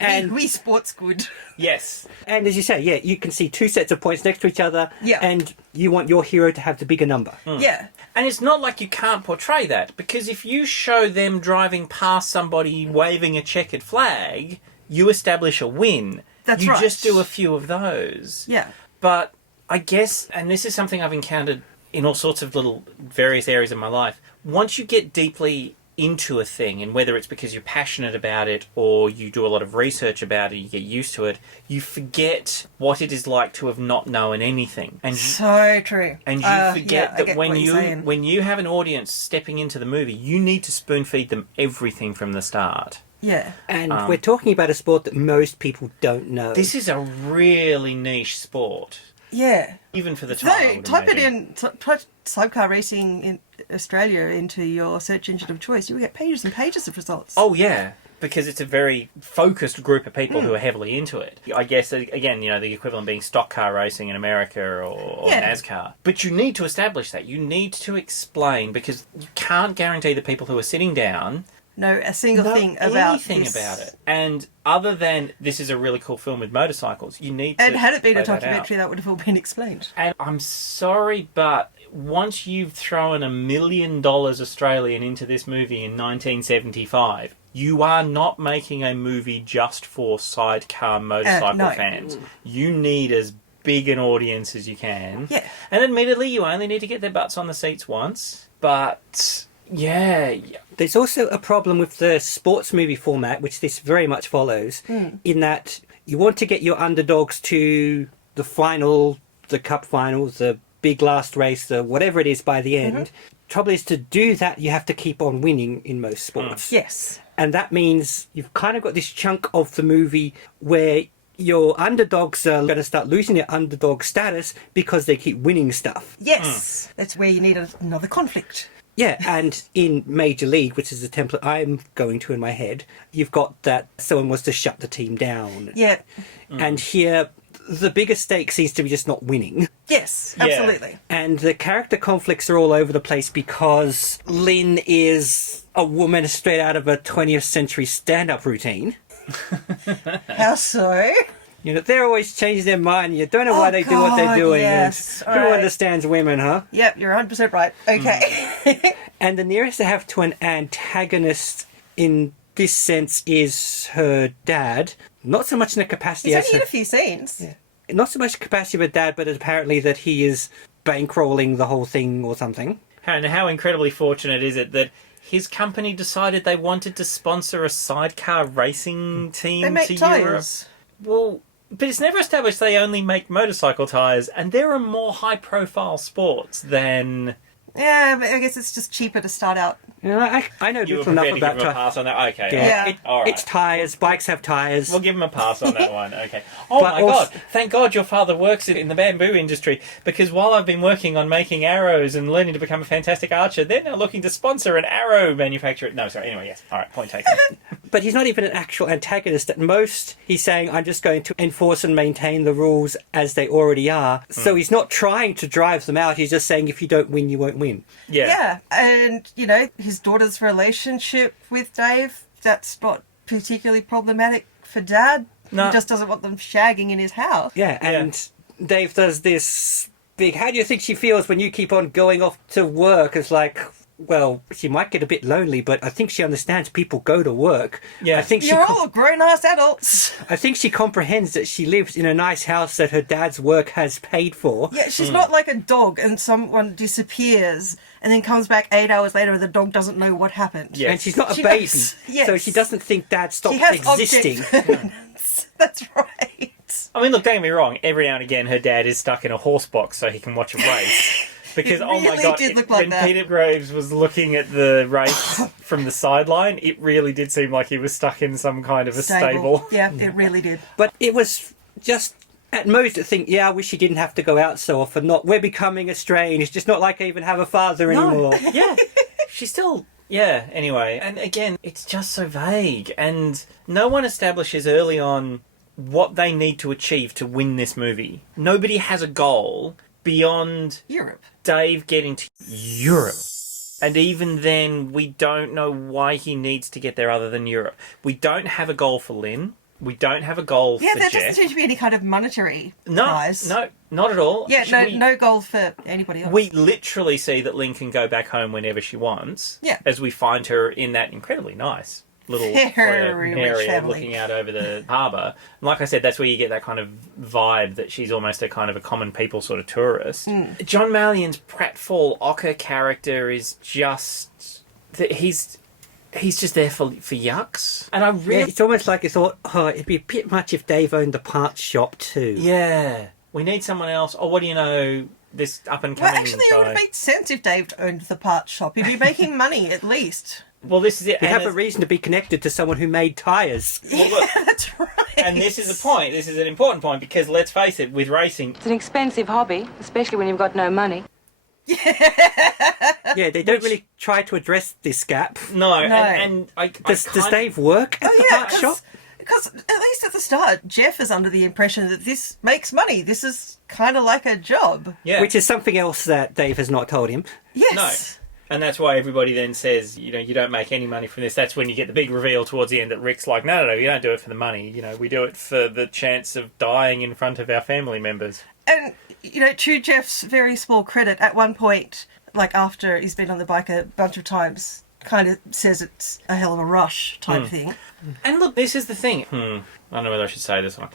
And we sports good. Yes. And as you say, yeah, you can see two sets of points next to each other, and you want your hero to have the bigger number. Yeah. And it's not like you can't portray that, because if you show them driving past somebody waving a checkered flag, you establish a win. That's you right. just do a few of those. Yeah. But I guess, and this is something I've encountered in all sorts of little various areas of my life, once you get deeply into a thing, and whether it's because you're passionate about it or you do a lot of research about it, you get used to it, you forget what it is like to have not known anything. And so true. And you forget that when you have an audience stepping into the movie, you need to spoon feed them everything from the start. Yeah. And we're talking about a sport that most people don't know. This is a really niche sport. Yeah. Even for the time. No, type it in, type sidecar racing in Australia into your search engine of choice. You will get pages and pages of results. Oh, yeah. Because it's a very focused group of people who are heavily into it. I guess, again, the equivalent being stock car racing in America or NASCAR. But you need to establish that. You need to explain, because you can't guarantee the people who are sitting down know a single thing about it. And other than this is a really cool film with motorcycles, you need to. And had it been a documentary, that would have all been explained. And I'm sorry, but once you've thrown $1 million Australian into this movie in 1975, you are not making a movie just for sidecar motorcycle fans. You need as big an audience as you can. Yeah. And admittedly, you only need to get their butts on the seats once, but. Yeah. There's also a problem with the sports movie format, which this very much follows, in that you want to get your underdogs to the final, the cup final, the big last race, the whatever it is by the end. Trouble is, to do that, you have to keep on winning in most sports. Yes. And that means you've kind of got this chunk of the movie where your underdogs are going to start losing their underdog status because they keep winning stuff. Yes, that's where you need another conflict. Yeah, and in Major League, which is the template I'm going to in my head, you've got that someone wants to shut the team down. Yeah. And here, the biggest stake seems to be just not winning. Yes, Yeah. absolutely. And the character conflicts are all over the place because Lynn is a woman straight out of a 20th century stand-up routine. How so? You know, they're always changing their mind. You don't know why Oh, they do what they're God, doing. yes. And who All right. understands women, huh? Yep, you're 100% right. Okay. And the nearest they have to an antagonist in this sense is her dad. Not so much in the capacity He's as only in her, a few scenes. not so much capacity of a dad, but apparently that he is bankrolling the whole thing or something. And how incredibly fortunate is it that his company decided they wanted to sponsor a sidecar racing team They make to tyres. Europe? Well, but it's never established they only make motorcycle tyres, and there are more high-profile sports than... Yeah, but I guess it's just cheaper to start out. You know, I know You were little enough prepared to give about him a tyres. pass on that? Okay. Yeah. All right. It's tyres. Bikes have tyres. We'll give him a pass on that one. Okay. Oh But my also- God! Thank God your father works in the bamboo industry, because while I've been working on making arrows and learning to become a fantastic archer, they're now looking to sponsor an arrow manufacturer. No, sorry. Anyway, yes. All right. Point taken. But he's not even an actual antagonist. At most, he's saying, I'm just going to enforce and maintain the rules as they already are. So he's not trying to drive them out. He's just saying, if you don't win, you won't win. Yeah, and, you know, his daughter's relationship with Dave, that's not particularly problematic for Dad. No. He just doesn't want them shagging in his house. Yeah, and Dave does this big, how do you think she feels when you keep on going off to work? It's like, well, she might get a bit lonely, but I think she understands people go to work. Yeah. I think she You're all grown-ass adults. I think she comprehends that she lives in a nice house that her dad's work has paid for. Yeah, she's not like a dog and someone disappears and then comes back 8 hours later and the dog doesn't know what happened. Yeah. And she's not a She baby, does, yes. so she doesn't think Dad stopped She has existing. object permanence. That's right. I mean, look, don't get me wrong. Every now and again, her dad is stuck in a horse box so he can watch a race. Because, It oh my really God, did look like when that. Peter Graves was looking at the race from the sideline, it really did seem like he was stuck in some kind of a stable. Yeah, it really did. But it was just, at most, to think, yeah, I wish she didn't have to go out so often. Not, we're becoming estranged. It's just not like I even have a father anymore. Yeah. She's still... Yeah, anyway. And again, it's just so vague. And no one establishes early on what they need to achieve to win this movie. Nobody has a goal beyond Europe. Dave getting to Europe. And even then, we don't know why he needs to get there other than Europe. We don't have a goal for Lynn. We don't have a goal Yeah, for there Jeff. doesn't seem to be any kind of monetary No, prize. no, not at all. Yeah, Actually, no goal for anybody else. we literally see that Lynn can go back home whenever she wants. Yeah. As we find her in that incredibly nice little Very foyer rich area family. looking out over the harbour. And like I said, that's where you get that kind of vibe that she's almost a kind of a common people sort of tourist. John Mallion's pratfall Ocker character is just... He's just there for yucks. And I Yeah, really... it's almost like you thought, oh, it'd be a bit much if Dave owned the parts shop too. Yeah. We need someone else. Or what do you know... This up-and-coming Well, actually, it would guy. have made sense if Dave owned the parts shop. He'd be making money, at least. Well, this is it. He'd and have a it's- reason to be connected to someone who made tyres. Well, look, That's right. and this is the point. This is an important point because let's face it, with racing, It's an expensive hobby, especially when you've got no money. Yeah, they don't really try to address this gap. no. No. And I Does kind Dave work at the parts shop? Because at least at the start, Jeff is under the impression that this makes money. This is kind of like a job. Yeah. Which is something else that Dave has not told him. Yes. No. And that's why everybody then says, you know, you don't make any money from this. That's when you get the big reveal towards the end that Rick's like, no, you don't do it for the money. You know, we do it for the chance of dying in front of our family members. And, you know, to Jeff's very small credit, at one point, like after he's been on the bike a bunch of times, kind of says it's a hell of a rush type thing. And look, this is the thing. I don't know whether I should say this or not.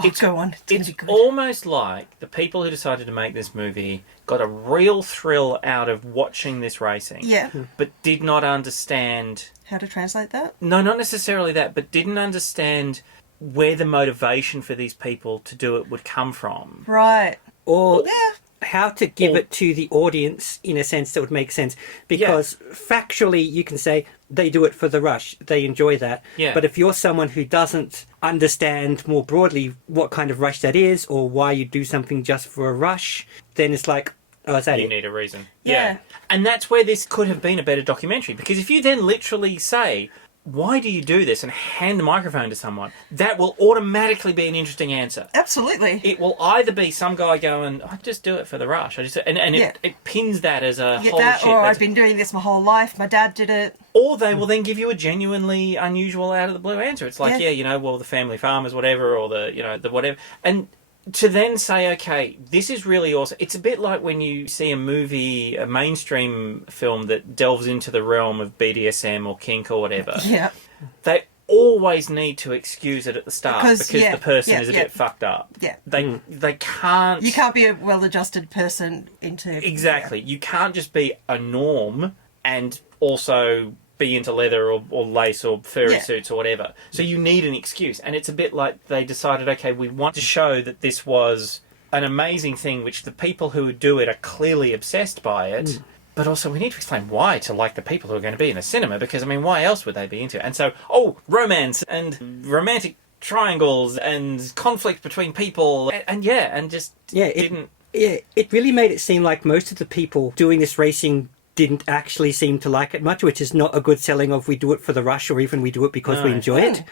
Oh, go on. It's going It's to be good. almost like the people who decided to make this movie got a real thrill out of watching this racing. Yeah. But did not understand... How to translate that? No, not necessarily that, but didn't understand where the motivation for these people to do it would come from. Right. Or Yeah. how to give it to the audience in a sense that would make sense. Because factually, you can say they do it for the rush. They enjoy that. Yeah. But if you're someone who doesn't understand more broadly what kind of rush that is or why you do something just for a rush, then it's like, oh, is that You it? need a reason. Yeah. And that's where this could have been a better documentary. Because if you then literally say, why do you do this, and hand the microphone to someone, that will automatically be an interesting answer. Absolutely. It will either be some guy going, I just do it for the rush. It pins that as a Get whole that, shit. or that's- I've been doing this my whole life. My dad did it. Or they will then give you a genuinely unusual out of the blue answer. It's like, the family farmers, whatever, or the whatever. And to then say, okay, this is really awesome. It's a bit like when you see a movie, a mainstream film that delves into the realm of BDSM or kink or whatever. Yeah. They always need to excuse it at the start because Because, the person is a bit fucked up. Yeah. They can't... You can't be a well-adjusted person into... Exactly. You can't just be a norm and also be into leather or lace or furry suits or whatever. So you need an excuse. And it's a bit like they decided, okay, we want to show that this was an amazing thing, which the people who do it are clearly obsessed by it. But also we need to explain why to like the people who are going to be in the cinema, because, I mean, why else would they be into it? And so, romance and romantic triangles and conflict between people and just didn't... Yeah, it really made it seem like most of the people doing this racing didn't actually seem to like it much, which is not a good selling of we do it for the rush or even we do it because we enjoy it.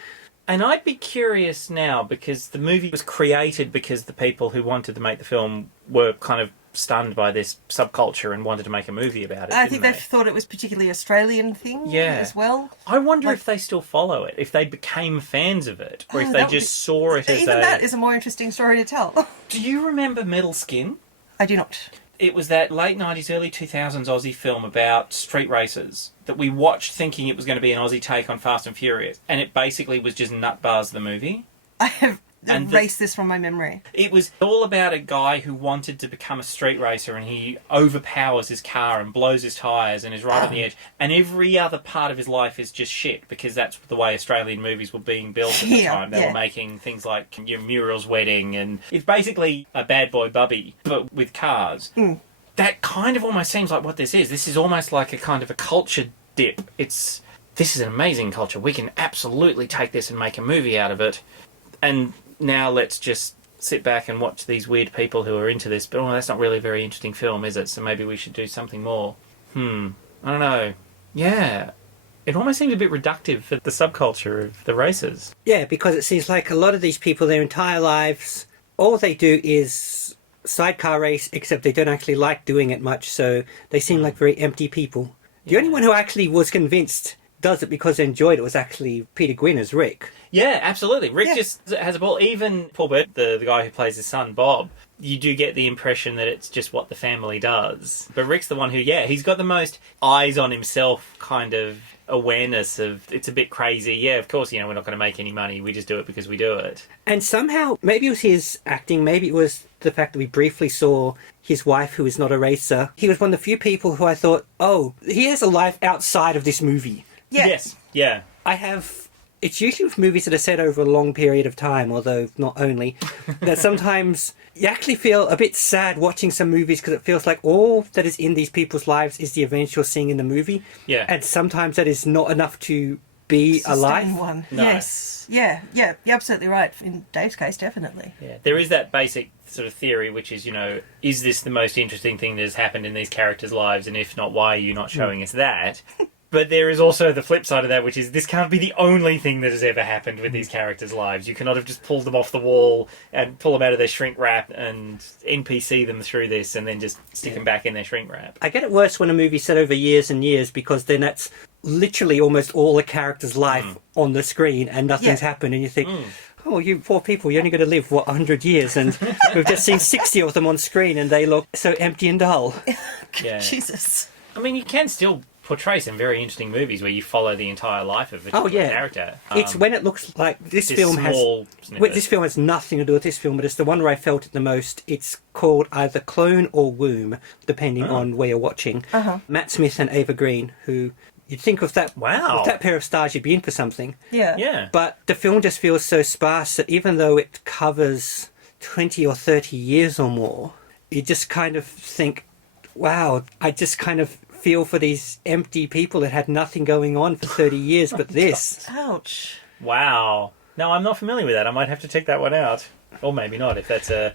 And I'd be curious now, because the movie was created because the people who wanted to make the film were kind of stunned by this subculture and wanted to make a movie about it. I think they thought it was particularly Australian thing as well. I wonder if they still follow it, if they became fans of it, or if they just saw it as even that is a more interesting story to tell. Do you remember Metal Skin? I do not. It was that late 90s, early 2000s Aussie film about street racers that we watched thinking it was going to be an Aussie take on Fast and Furious, and it basically was just Nut Bars the movie. I have And erased this from my memory. It was all about a guy who wanted to become a street racer, and he overpowers his car and blows his tyres and is right on the edge. And every other part of his life is just shit, because that's the way Australian movies were being built at the time. They were making things like your Muriel's Wedding, and it's basically a Bad Boy Bubby, but with cars. That kind of almost seems like what this is. This is almost like a kind of a culture dip. This is an amazing culture. We can absolutely take this and make a movie out of it. And now let's just sit back and watch these weird people who are into this. But that's not really a very interesting film, is it? So maybe we should do something more. I don't know. Yeah. It almost seems a bit reductive for the subculture of the racers. Yeah, because it seems like a lot of these people, their entire lives, all they do is sidecar race, except they don't actually like doing it much, so they seem like very empty people. The only one who actually was convinced does it because they enjoyed it was actually Peter Gwynne as Rick. Yeah, absolutely. Rick just has a ball. Even Paul Burt, the guy who plays his son, Bob, you do get the impression that it's just what the family does. But Rick's the one who, he's got the most eyes on himself kind of awareness of, it's a bit crazy. Yeah, of course, we're not going to make any money. We just do it because we do it. And somehow, maybe it was his acting, maybe it was the fact that we briefly saw his wife, who is not a racer. He was one of the few people who I thought, he has a life outside of this movie. Yeah. Yes, yeah. It's usually with movies that are set over a long period of time, although not only, that sometimes you actually feel a bit sad watching some movies because it feels like all that is in these people's lives is the events you're seeing in the movie. Yeah. And sometimes that is not enough to be alive. One. No. Yes. Yeah, you're absolutely right. In Dave's case, definitely. Yeah. There is that basic sort of theory, which is, is this the most interesting thing that has happened in these characters' lives? And if not, why are you not showing us that? But there is also the flip side of that, which is this can't be the only thing that has ever happened with these characters' lives. You cannot have just pulled them off the wall and pull them out of their shrink wrap and NPC them through this and then just stick them back in their shrink wrap. I get it worse when a movie's set over years and years, because then that's literally almost all the character's life on the screen and nothing's happened, and you think, oh, you poor people, you're only going to live, 100 years? And we've just seen 60 of them on screen and they look so empty and dull. Yeah. Jesus. I mean, you can still portray some very interesting movies where you follow the entire life of a particular character. It's when it looks like this film has nothing to do with this film, but it's the one where I felt it the most. It's called either Clone or Womb, depending on where you're watching. Matt Smith and Ava Green, who you'd think of that, with that pair of stars, you'd be in for something. Yeah. But the film just feels so sparse that even though it covers 20 or 30 years or more, you just kind of think, wow, I just kind of feel for these empty people that had nothing going on for 30 years but this. Ouch. Wow. No, I'm not familiar with that. I might have to check that one out. Or maybe not, if that's a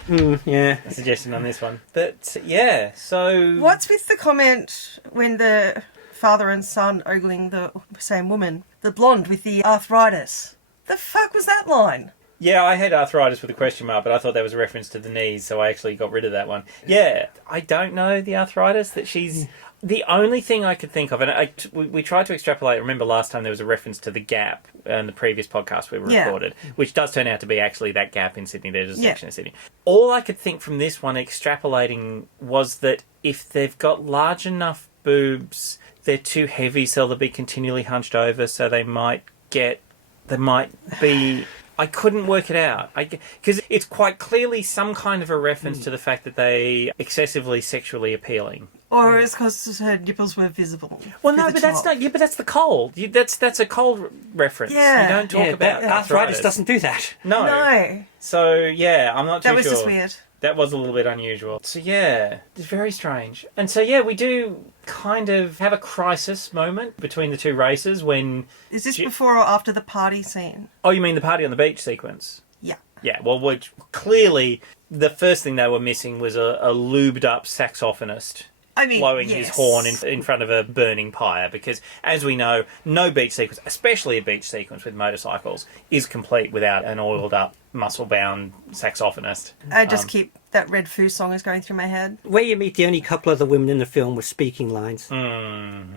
suggestion on this one. But, yeah, so... What's with the comment when the father and son ogling the same woman? The blonde with the arthritis. The fuck was that line? Yeah, I had arthritis with a question mark, but I thought that was a reference to the knees, so I actually got rid of that one. Yeah, I don't know the arthritis that she's... The only thing I could think of, and we tried to extrapolate, remember last time there was a reference to the gap in the previous podcast we recorded, which does turn out to be actually that gap in Sydney. There's a section of Sydney. All I could think from this one extrapolating was that if they've got large enough boobs, they're too heavy, so they'll be continually hunched over, so they might be... I couldn't work it out. Because it's quite clearly some kind of a reference to the fact that they excessively sexually appealing. Or it's because her nipples were visible. Well, no, but that's not... Yeah, but that's the cold. That's a cold reference. Yeah. You don't talk about arthritis doesn't do that. No. So, yeah, I'm not too sure. That was just weird. That was a little bit unusual. So, yeah, it's very strange. And so, yeah, we do kind of have a crisis moment between the two races when... Is this before or after the party scene? Oh, you mean the party on the beach sequence? Yeah. Yeah, well, clearly the first thing they were missing was a lubed-up saxophonist. Blowing his horn in front of a burning pyre, because, as we know, no beach sequence, especially a beach sequence with motorcycles, is complete without an oiled-up, muscle-bound saxophonist. I just keep that Red Foo song is going through my head. Where you meet the only couple of the women in the film with speaking lines.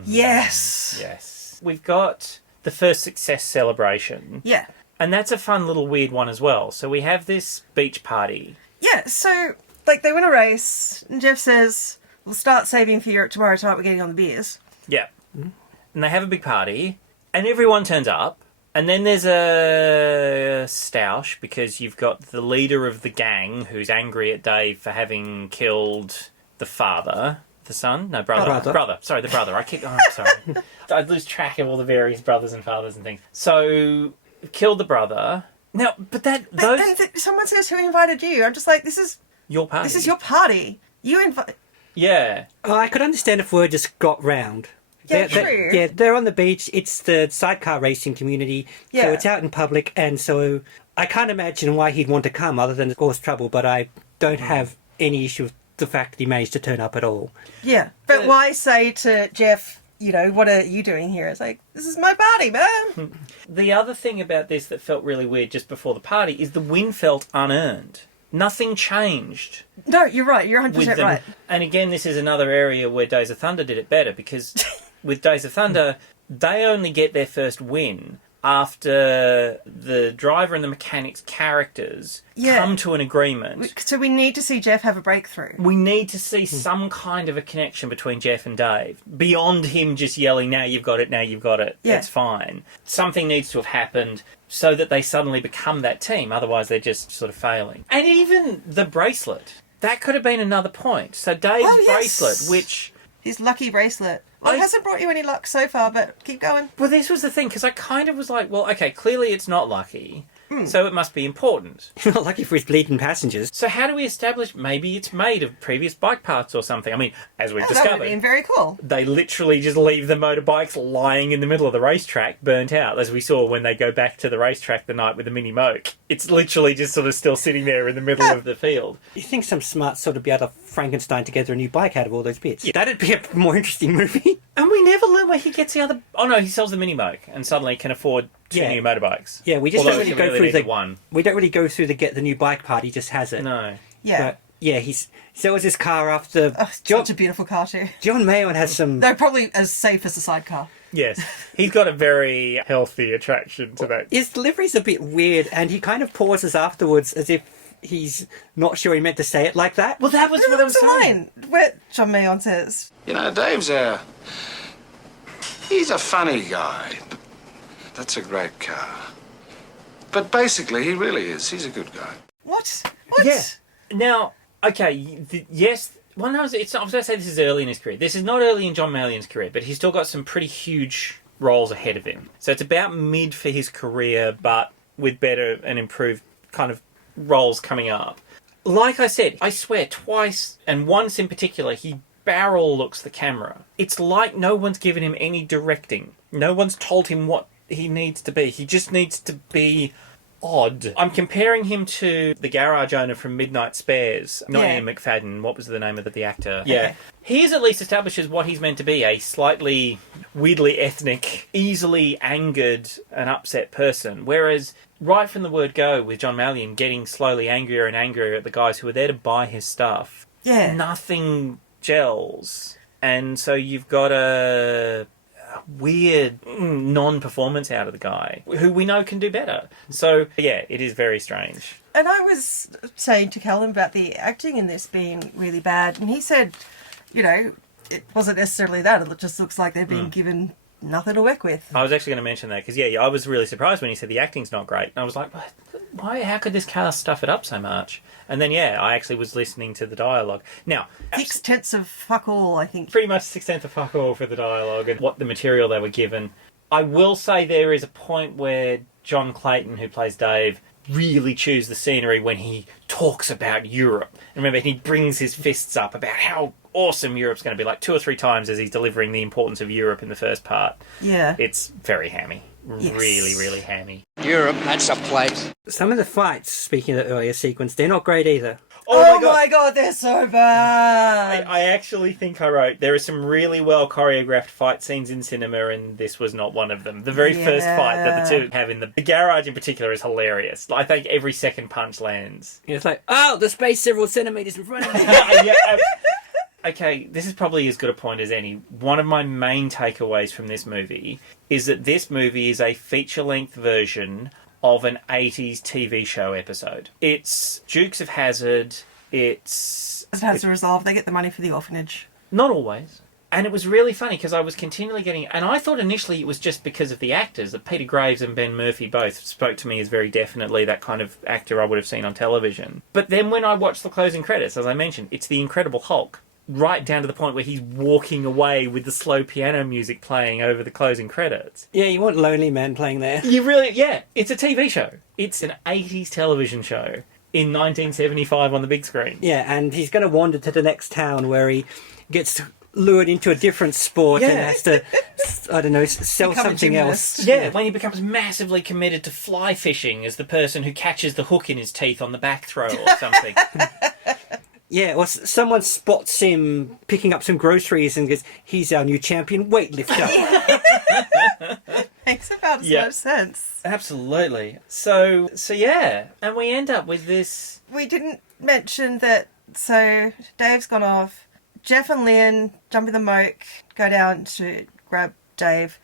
Yes. Yes. We've got the first success celebration. Yeah. And that's a fun little weird one as well. So we have this beach party. Yeah, so, they win a race, and Jeff says... We'll start saving for Europe tomorrow tonight. We're getting on the beers. Yeah. And they have a big party, and everyone turns up, and then there's a stoush, because you've got the leader of the gang who's angry at Dave for having killed the father. The son? No, brother. Brother. Sorry, the brother. I'm sorry. I lose track of all the various brothers and fathers and things. So, killed the brother. Now, but then someone says, who invited you? I'm just like, this is... Your party. This is your party. You invite... Yeah. I could understand if word just got round. Yeah, true. Yeah, they're on the beach. It's the sidecar racing community, so it's out in public, and so I can't imagine why he'd want to come other than to cause trouble, but I don't have any issue with the fact that he managed to turn up at all. Yeah, but why say to Jeff, what are you doing here? It's like, this is my party, man. The other thing about this that felt really weird just before the party is the win felt unearned. Nothing changed. No, you're right. You're 100% right. And again, this is another area where Days of Thunder did it better, because with Days of Thunder, they only get their first win after the driver and the mechanic's characters come to an agreement. So we need to see Jeff have a breakthrough. We need to see some kind of a connection between Jeff and Dave. Beyond him just yelling, now you've got it, now you've got it. Yeah. That's fine. Something needs to have happened so that they suddenly become that team. Otherwise, they're just sort of failing. And even the bracelet. That could have been another point. So Dave's bracelet, which... His lucky bracelet. Well, it hasn't brought you any luck so far, but keep going. Well, this was the thing, because I kind of was like, well, okay, clearly it's not lucky, so it must be important. Not lucky for his bleeding passengers. So how do we establish maybe it's made of previous bike parts or something? I mean, as we've discovered... That would have been very cool. They literally just leave the motorbikes lying in the middle of the racetrack, burnt out, as we saw when they go back to the racetrack the night with the mini moke. It's literally just sort of still sitting there in the middle of the field. You think some smart sort of be able to Frankenstein together a new bike out of all those bits? Yeah. That'd be a more interesting movie. And we never learn where he gets the other... Oh no, he sells the mini moke and suddenly can afford two new motorbikes. Yeah, we just don't really go through the one. We don't really go through the get the new bike part. He just has it. No. Yeah. But yeah, he sells his car after. Such a beautiful car too. John Meillon has some. They're probably as safe as a sidecar. Yes, he's got a very healthy attraction to that. His delivery's a bit weird, and he kind of pauses afterwards as if he's not sure he meant to say it like that. Well, that was what I was saying. Where John Meillon says, Dave's he's a funny guy. But that's a great car. But basically, he really is. He's a good guy. What? Yeah. Now, okay, yes. Well, no, it's not, I was going to say this is early in his career. This is not early in John Mallion's career, but he's still got some pretty huge roles ahead of him. So it's about mid for his career, but with better and improved kind of roles coming up. like I said, I swear twice, and once in particular, he barrel looks the camera. It's like no one's given him any directing. No one's told him what he needs to be. He just needs to be odd. I'm comparing him to the garage owner from Midnight Spares. Not Ian McFadden. What was the name of the actor? Yeah. Okay. He at least establishes what he's meant to be, a slightly weirdly ethnic, easily angered and upset person. Whereas right from the word go, with John Meillon getting slowly angrier and angrier at the guys who are there to buy his stuff, nothing gels. And so you've got a weird non-performance out of the guy who we know can do better. So yeah, it is very strange. And I was saying to Callum about the acting in this being really bad, and he said, you know, it wasn't necessarily that, it just looks like they're being given nothing to work with. I was actually going to mention that because I was really surprised when he said the acting's not great, and I was like, why, how could this cast stuff it up so much? And then I actually was listening to the dialogue. Now 6/10 of fuck all, I think. Pretty much 6/10 of fuck all for the dialogue and what the material they were given. I will say there is a point where John Clayton, who plays Dave, really chews the scenery when he talks about Europe. And remember, he brings his fists up about how awesome Europe's going to be, like 2 or 3 times as he's delivering the importance of Europe in the first part. Yeah. It's very hammy. Yes. Really, really hammy. Europe, that's a place. Some of the fights, speaking of the earlier sequence, they're not great either. Oh my god, they're so bad! I actually think I wrote, there are some really well choreographed fight scenes in cinema, and this was not one of them. The very first fight that the two have in the garage in particular is hilarious. I think every second punch lands. It's like, oh, the space several centimetres in front of me. Okay, this is probably as good a point as any. One of my main takeaways from this movie is that this movie is a feature-length version of an 80s TV show episode. It's Dukes of Hazzard, As a resolve, they get the money for the orphanage. Not always. And it was really funny because I was continually getting... And I thought initially it was just because of the actors, that Peter Graves and Ben Murphy both spoke to me as very definitely that kind of actor I would have seen on television. But then when I watched the closing credits, as I mentioned, it's the Incredible Hulk. Right down to the point where he's walking away with the slow piano music playing over the closing credits. Yeah, you want Lonely Man playing there. You really... Yeah, it's a TV show. It's an 80s television show in 1975 on the big screen. Yeah, and he's going to wander to the next town where he gets lured into a different sport and has to, I don't know, sell something else. Yeah, when he becomes massively committed to fly fishing as the person who catches the hook in his teeth on the back throw or something. Yeah, or someone spots him picking up some groceries and goes, he's our new champion weightlifter. Makes about as much sense. Absolutely. So yeah, and we end up with this... We didn't mention that, so Dave's gone off. Jeff and Lynn jump in the moke, go down to grab Dave.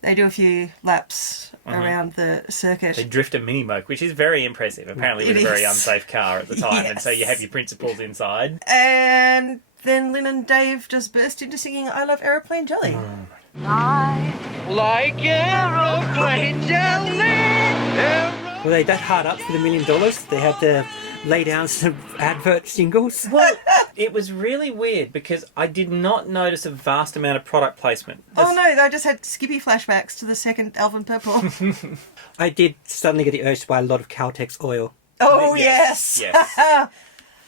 They do a few laps around the circuit. They drift a mini moke, which is very impressive. Apparently with a very unsafe car at the time, and so you have your principals inside. And then Lynn and Dave just burst into singing I Love Aeroplane Jelly. Like aeroplane jelly. Were they that hard up for the $1 million? They had to lay down some advert singles? Well, it was really weird because I did not notice a vast amount of product placement. Oh no, they just had Skippy flashbacks to the second Alvin Purple. I did suddenly get the urge to buy a lot of Caltex oil. Oh yes.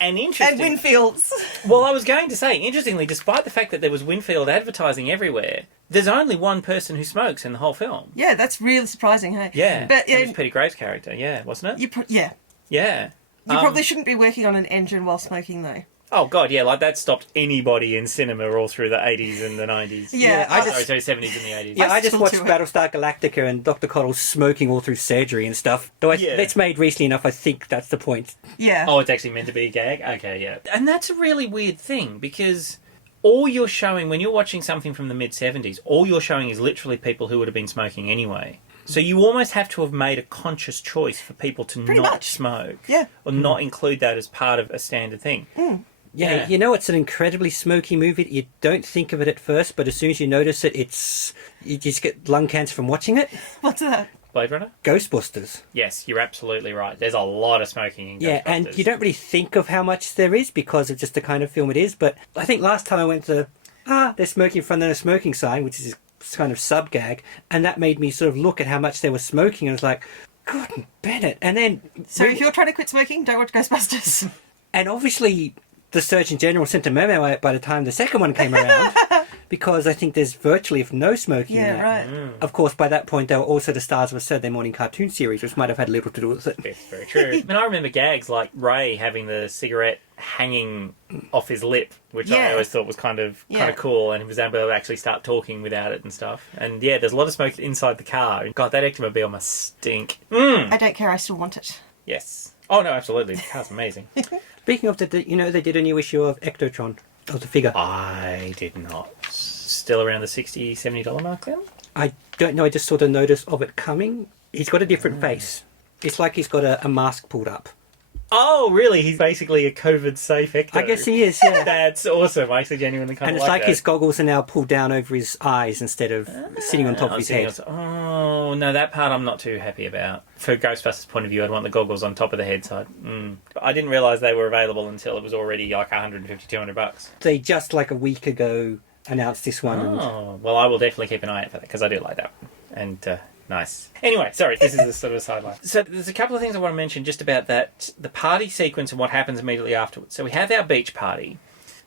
And interesting. And Winfields. Well, I was going to say, interestingly, despite the fact that there was Winfield advertising everywhere, there's only one person who smokes in the whole film. Yeah, that's really surprising, hey? Yeah, but it was Peter Graves' character, wasn't it? Yeah. Yeah. You probably shouldn't be working on an engine while smoking, though. Oh, God, yeah, like that stopped anybody in cinema all through the 80s and the 90s. Yeah. Sorry, 70s and the 80s. Yeah, I just watched Battlestar Galactica and Dr. Cottle's smoking all through surgery and stuff. Though it's made recently enough, I think that's the point. Yeah. Oh, it's actually meant to be a gag? Okay, yeah. And that's a really weird thing, because all you're showing, when you're watching something from the mid-70s, all you're showing is literally people who would have been smoking anyway. So you almost have to have made a conscious choice for people to not smoke. Yeah. Or not include that as part of a standard thing. Yeah, you know, it's an incredibly smoky movie. You don't think of it at first, but as soon as you notice it, you just get lung cancer from watching it. What's that? Blade Runner? Ghostbusters. Yes, you're absolutely right. There's a lot of smoking in Ghostbusters. Yeah, and you don't really think of how much there is because of just the kind of film it is. But I think last time I went to, they're smoking in front of a smoking sign, which is kind of sub-gag, and that made me sort of look at how much they were smoking, and I was like, God, Bennett. And then... So if you're trying to quit smoking, don't watch Ghostbusters. And obviously, the Surgeon General sent a memo out by the time the second one came around, because I think there's virtually no smoking in Yeah, it. right. Of course, by that point, they were also the stars of a Saturday morning cartoon series, which might have had little to do with it. Yes, very true. And I remember gags like Ray having the cigarette hanging off his lip, which I Yeah. always thought was kind of Yeah. cool, and he was able to actually start talking without it and stuff. And yeah, there's a lot of smoke inside the car. God, that Ectomobile must stink. I don't care, I still want it. Yes. Oh no, absolutely. The car's amazing. Speaking of they did a new issue of Ectotron, of the figure. I did not. Still around the $60, $70 mark then? I don't know, I just saw the notice of it coming. He's got a different face. It's like he's got a mask pulled up. Oh, really? He's basically a COVID-safe Ecto. I guess he is, yeah. That's awesome. I actually genuinely kind And of it's like like that. his goggles are now pulled down over his eyes instead of sitting on top of his head. Oh, no, that part I'm not too happy about. For Ghostbusters' point of view, I'd want the goggles on top of the head, so I didn't realise they were available until it was already like $150, $200. They just like a week ago announced this one. And Oh, well, I will definitely keep an eye out for that, because I do like that one. And, nice. Anyway, sorry, this is a sort of sideline. So there's a couple of things I want to mention just about that, the party sequence and what happens immediately afterwards. So we have our beach party.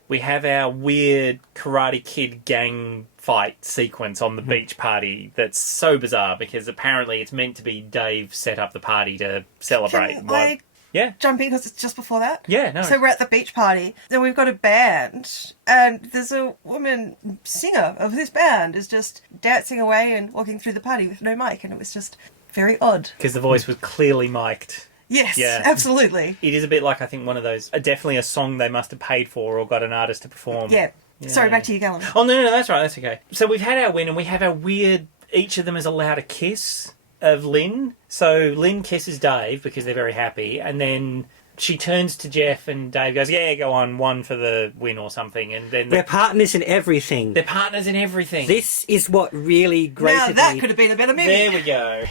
We have our weird Karate Kid gang fight sequence on the beach party that's so bizarre, because apparently it's meant to be Dave set up the party to celebrate. Can I Yeah. jump in because it's just before that? Yeah, no. So we're at the beach party, then we've got a band, and there's a woman singer of this band is just dancing away and walking through the party with no mic, and it was just very odd. Because the voice was clearly mic'd. Yes, Yeah. absolutely. It is a bit like, I think, one of those, definitely a song they must have paid for or got an artist to perform. Yeah. Sorry, back to you, Callum. Oh, no, that's right, that's okay. So we've had our win, and we have our weird, each of them is allowed a kiss of Lynn. So Lynn kisses Dave because they're very happy, and then she turns to Jeff, and Dave goes, yeah, go on, one for the win or something. And then they're partners in everything. they're partners in everything. This is what really grated Now that me. could have been a better movie. There we go.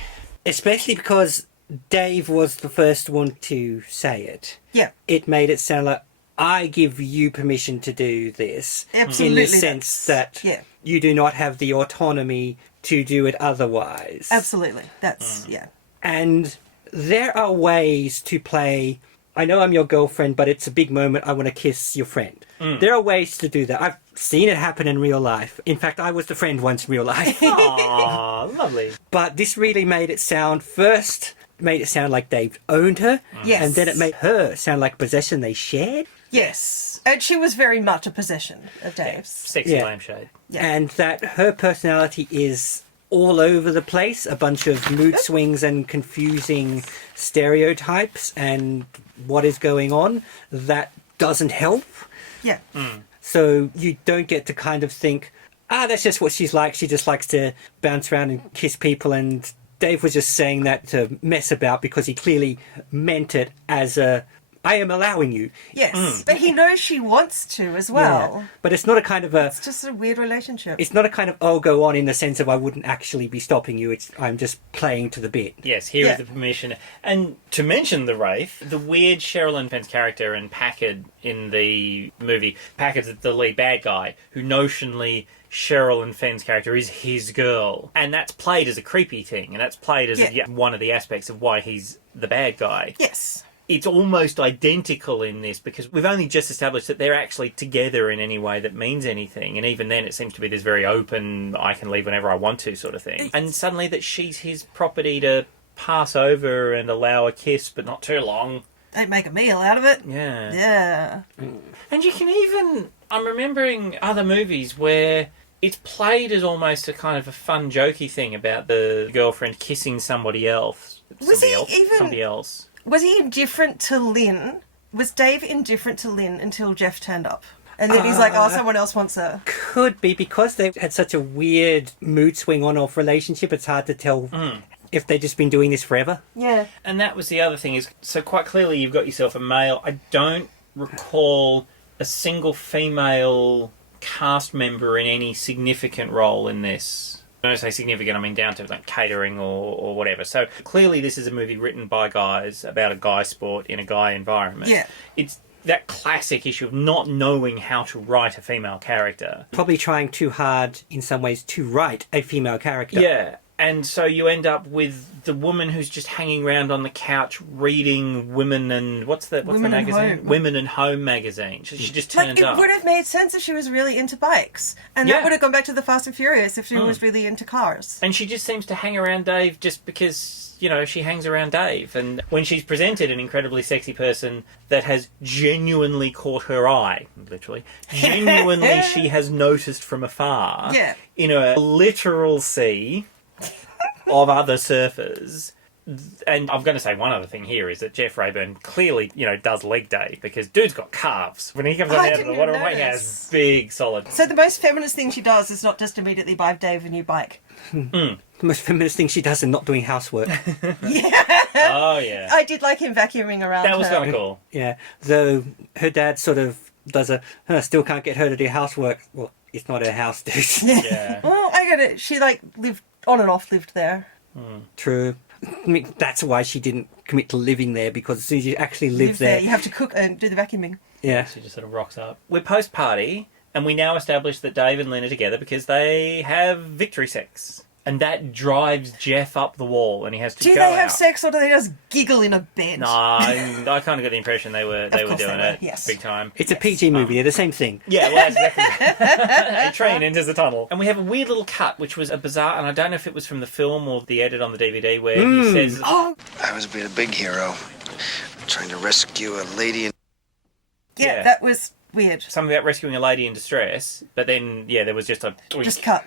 Especially because Dave was the first one to say it. Yeah. It made it sound like, I give you permission to do this. Absolutely. In the sense that Yeah. you do not have the autonomy to do it otherwise. Absolutely. That's, yeah. And there are ways to play, I know I'm your girlfriend, but it's a big moment, I want to kiss your friend. There are ways to do that. I've seen it happen in real life. In fact, I was the friend once in real life. Aw, lovely. But this really made it sound like Dave owned her. Yes. And then it made her sound like possession they shared. Yes. And she was very much a possession of Dave's. Sexy Yeah. lampshade. Yeah. And that her personality is all over the place, a bunch of mood swings and confusing stereotypes and what is going on. That doesn't help. Yeah. So you don't get to kind of think, that's just what she's like. She just likes to bounce around and kiss people. And Dave was just saying that to mess about because he clearly meant it as I am allowing you. Yes. But he knows she wants to as well. Yeah. But it's not a kind of a... It's just a weird relationship. It's not a kind of, go on in the sense of I wouldn't actually be stopping you. I'm just playing to the bit. Yes, here is Yeah. the permission. And to mention the Wraith, the weird Sherilyn Fenn's character and Packard in the movie, Packard's the lead bad guy, who notionally Sherilyn Fenn's character is his girl. And that's played as a creepy thing, and that's played as one of the aspects of why he's the bad guy. Yes. It's almost identical in this because we've only just established that they're actually together in any way that means anything. And even then it seems to be this very open, I can leave whenever I want to sort of thing. And suddenly that she's his property to pass over and allow a kiss, but not too long. Don't make a meal out of it. Yeah. Yeah. And you can even... I'm remembering other movies where it's played as almost a kind of a fun, jokey thing about the girlfriend kissing somebody else. Somebody else. Was he indifferent to Lynn? Was Dave indifferent to Lynn until Jeff turned up? And then he's like, someone else wants her. Could be, because they've had such a weird mood swing on-off relationship, it's hard to tell if they've just been doing this forever. Yeah. And that was the other thing is, so quite clearly you've got yourself a male. I don't recall a single female cast member in any significant role in this. When I say significant, I mean down to like catering or whatever. So clearly this is a movie written by guys about a guy sport in a guy environment. Yeah. It's that classic issue of not knowing how to write a female character. Probably trying too hard, in some ways, to write a female character. Yeah. And so you end up with the woman who's just hanging around on the couch reading Women and... What's the magazine? Women and Home magazine. She just turns up. It would have made sense if she was really into bikes. And that would have gone back to the Fast and Furious if she was really into cars. And she just seems to hang around Dave just because, you know, she hangs around Dave. And when she's presented an incredibly sexy person that has genuinely caught her eye, literally, genuinely she has noticed from afar, in a literal sea of other surfers. And I'm going to say one other thing here is that Jeff Rayburn clearly, you know, does leg day because dude's got calves. When he comes out of the water, he has big, solid... So the most feminist thing she does is not just immediately buy Dave a new bike. The most feminist thing she does is not doing housework. Oh, yeah. I did like him vacuuming around That was kind of cool. Yeah, though her dad sort of does still can't get her to do housework. Well, it's not her house, dude. Yeah. Well, I get it. She, lived on and off, lived there. True. I mean, that's why she didn't commit to living there, because as soon as you actually live there... you have to cook and do the vacuuming. Yeah. She just sort of rocks up. We're post-party, and we now establish that Dave and Lynn are together because they have victory sex. And that drives Jeff up the wall, and he has to go out. Do they have sex, or do they just giggle in a bed? No, I kind of got the impression they were doing it big time. It's a PG movie, they're the same thing. Yeah, well, exactly. A train enters the tunnel. And we have a weird little cut, which was a bizarre, and I don't know if it was from the film or the edit on the DVD, where he says... I was being a big hero, trying to rescue a lady in... Yeah, that was weird. Something about rescuing a lady in distress, but then, there was just a... Just cut.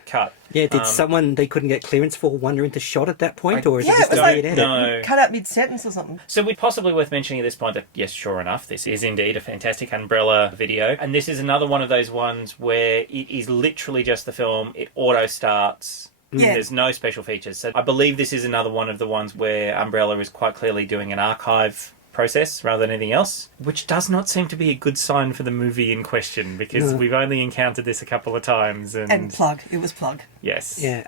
Yeah, did someone they couldn't get clearance for wander into shot at that point, or is it just it was a weird edit? No. Cut out mid-sentence or something. So we're possibly worth mentioning at this point that, yes, sure enough, this is indeed a fantastic Umbrella video. And this is another one of those ones where it is literally just the film. It auto-starts. Yeah. There's no special features. So I believe this is another one of the ones where Umbrella is quite clearly doing an archive process rather than anything else, which does not seem to be a good sign for the movie in question, because we've only encountered this a couple of times. And Plug. It was Plug. Yes. Yeah.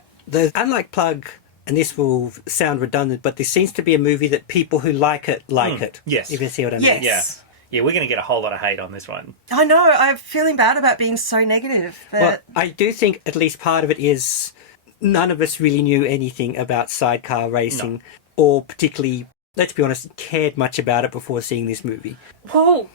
Unlike Plug, and this will sound redundant, but this seems to be a movie that people who like it, it. Yes. If you see what I mean. Yes. Yeah, we're going to get a whole lot of hate on this one. I know. I'm feeling bad about being so negative. But... Well, I do think at least part of it is none of us really knew anything about sidecar racing, or particularly, let's be honest, cared much about it before seeing this movie. Well,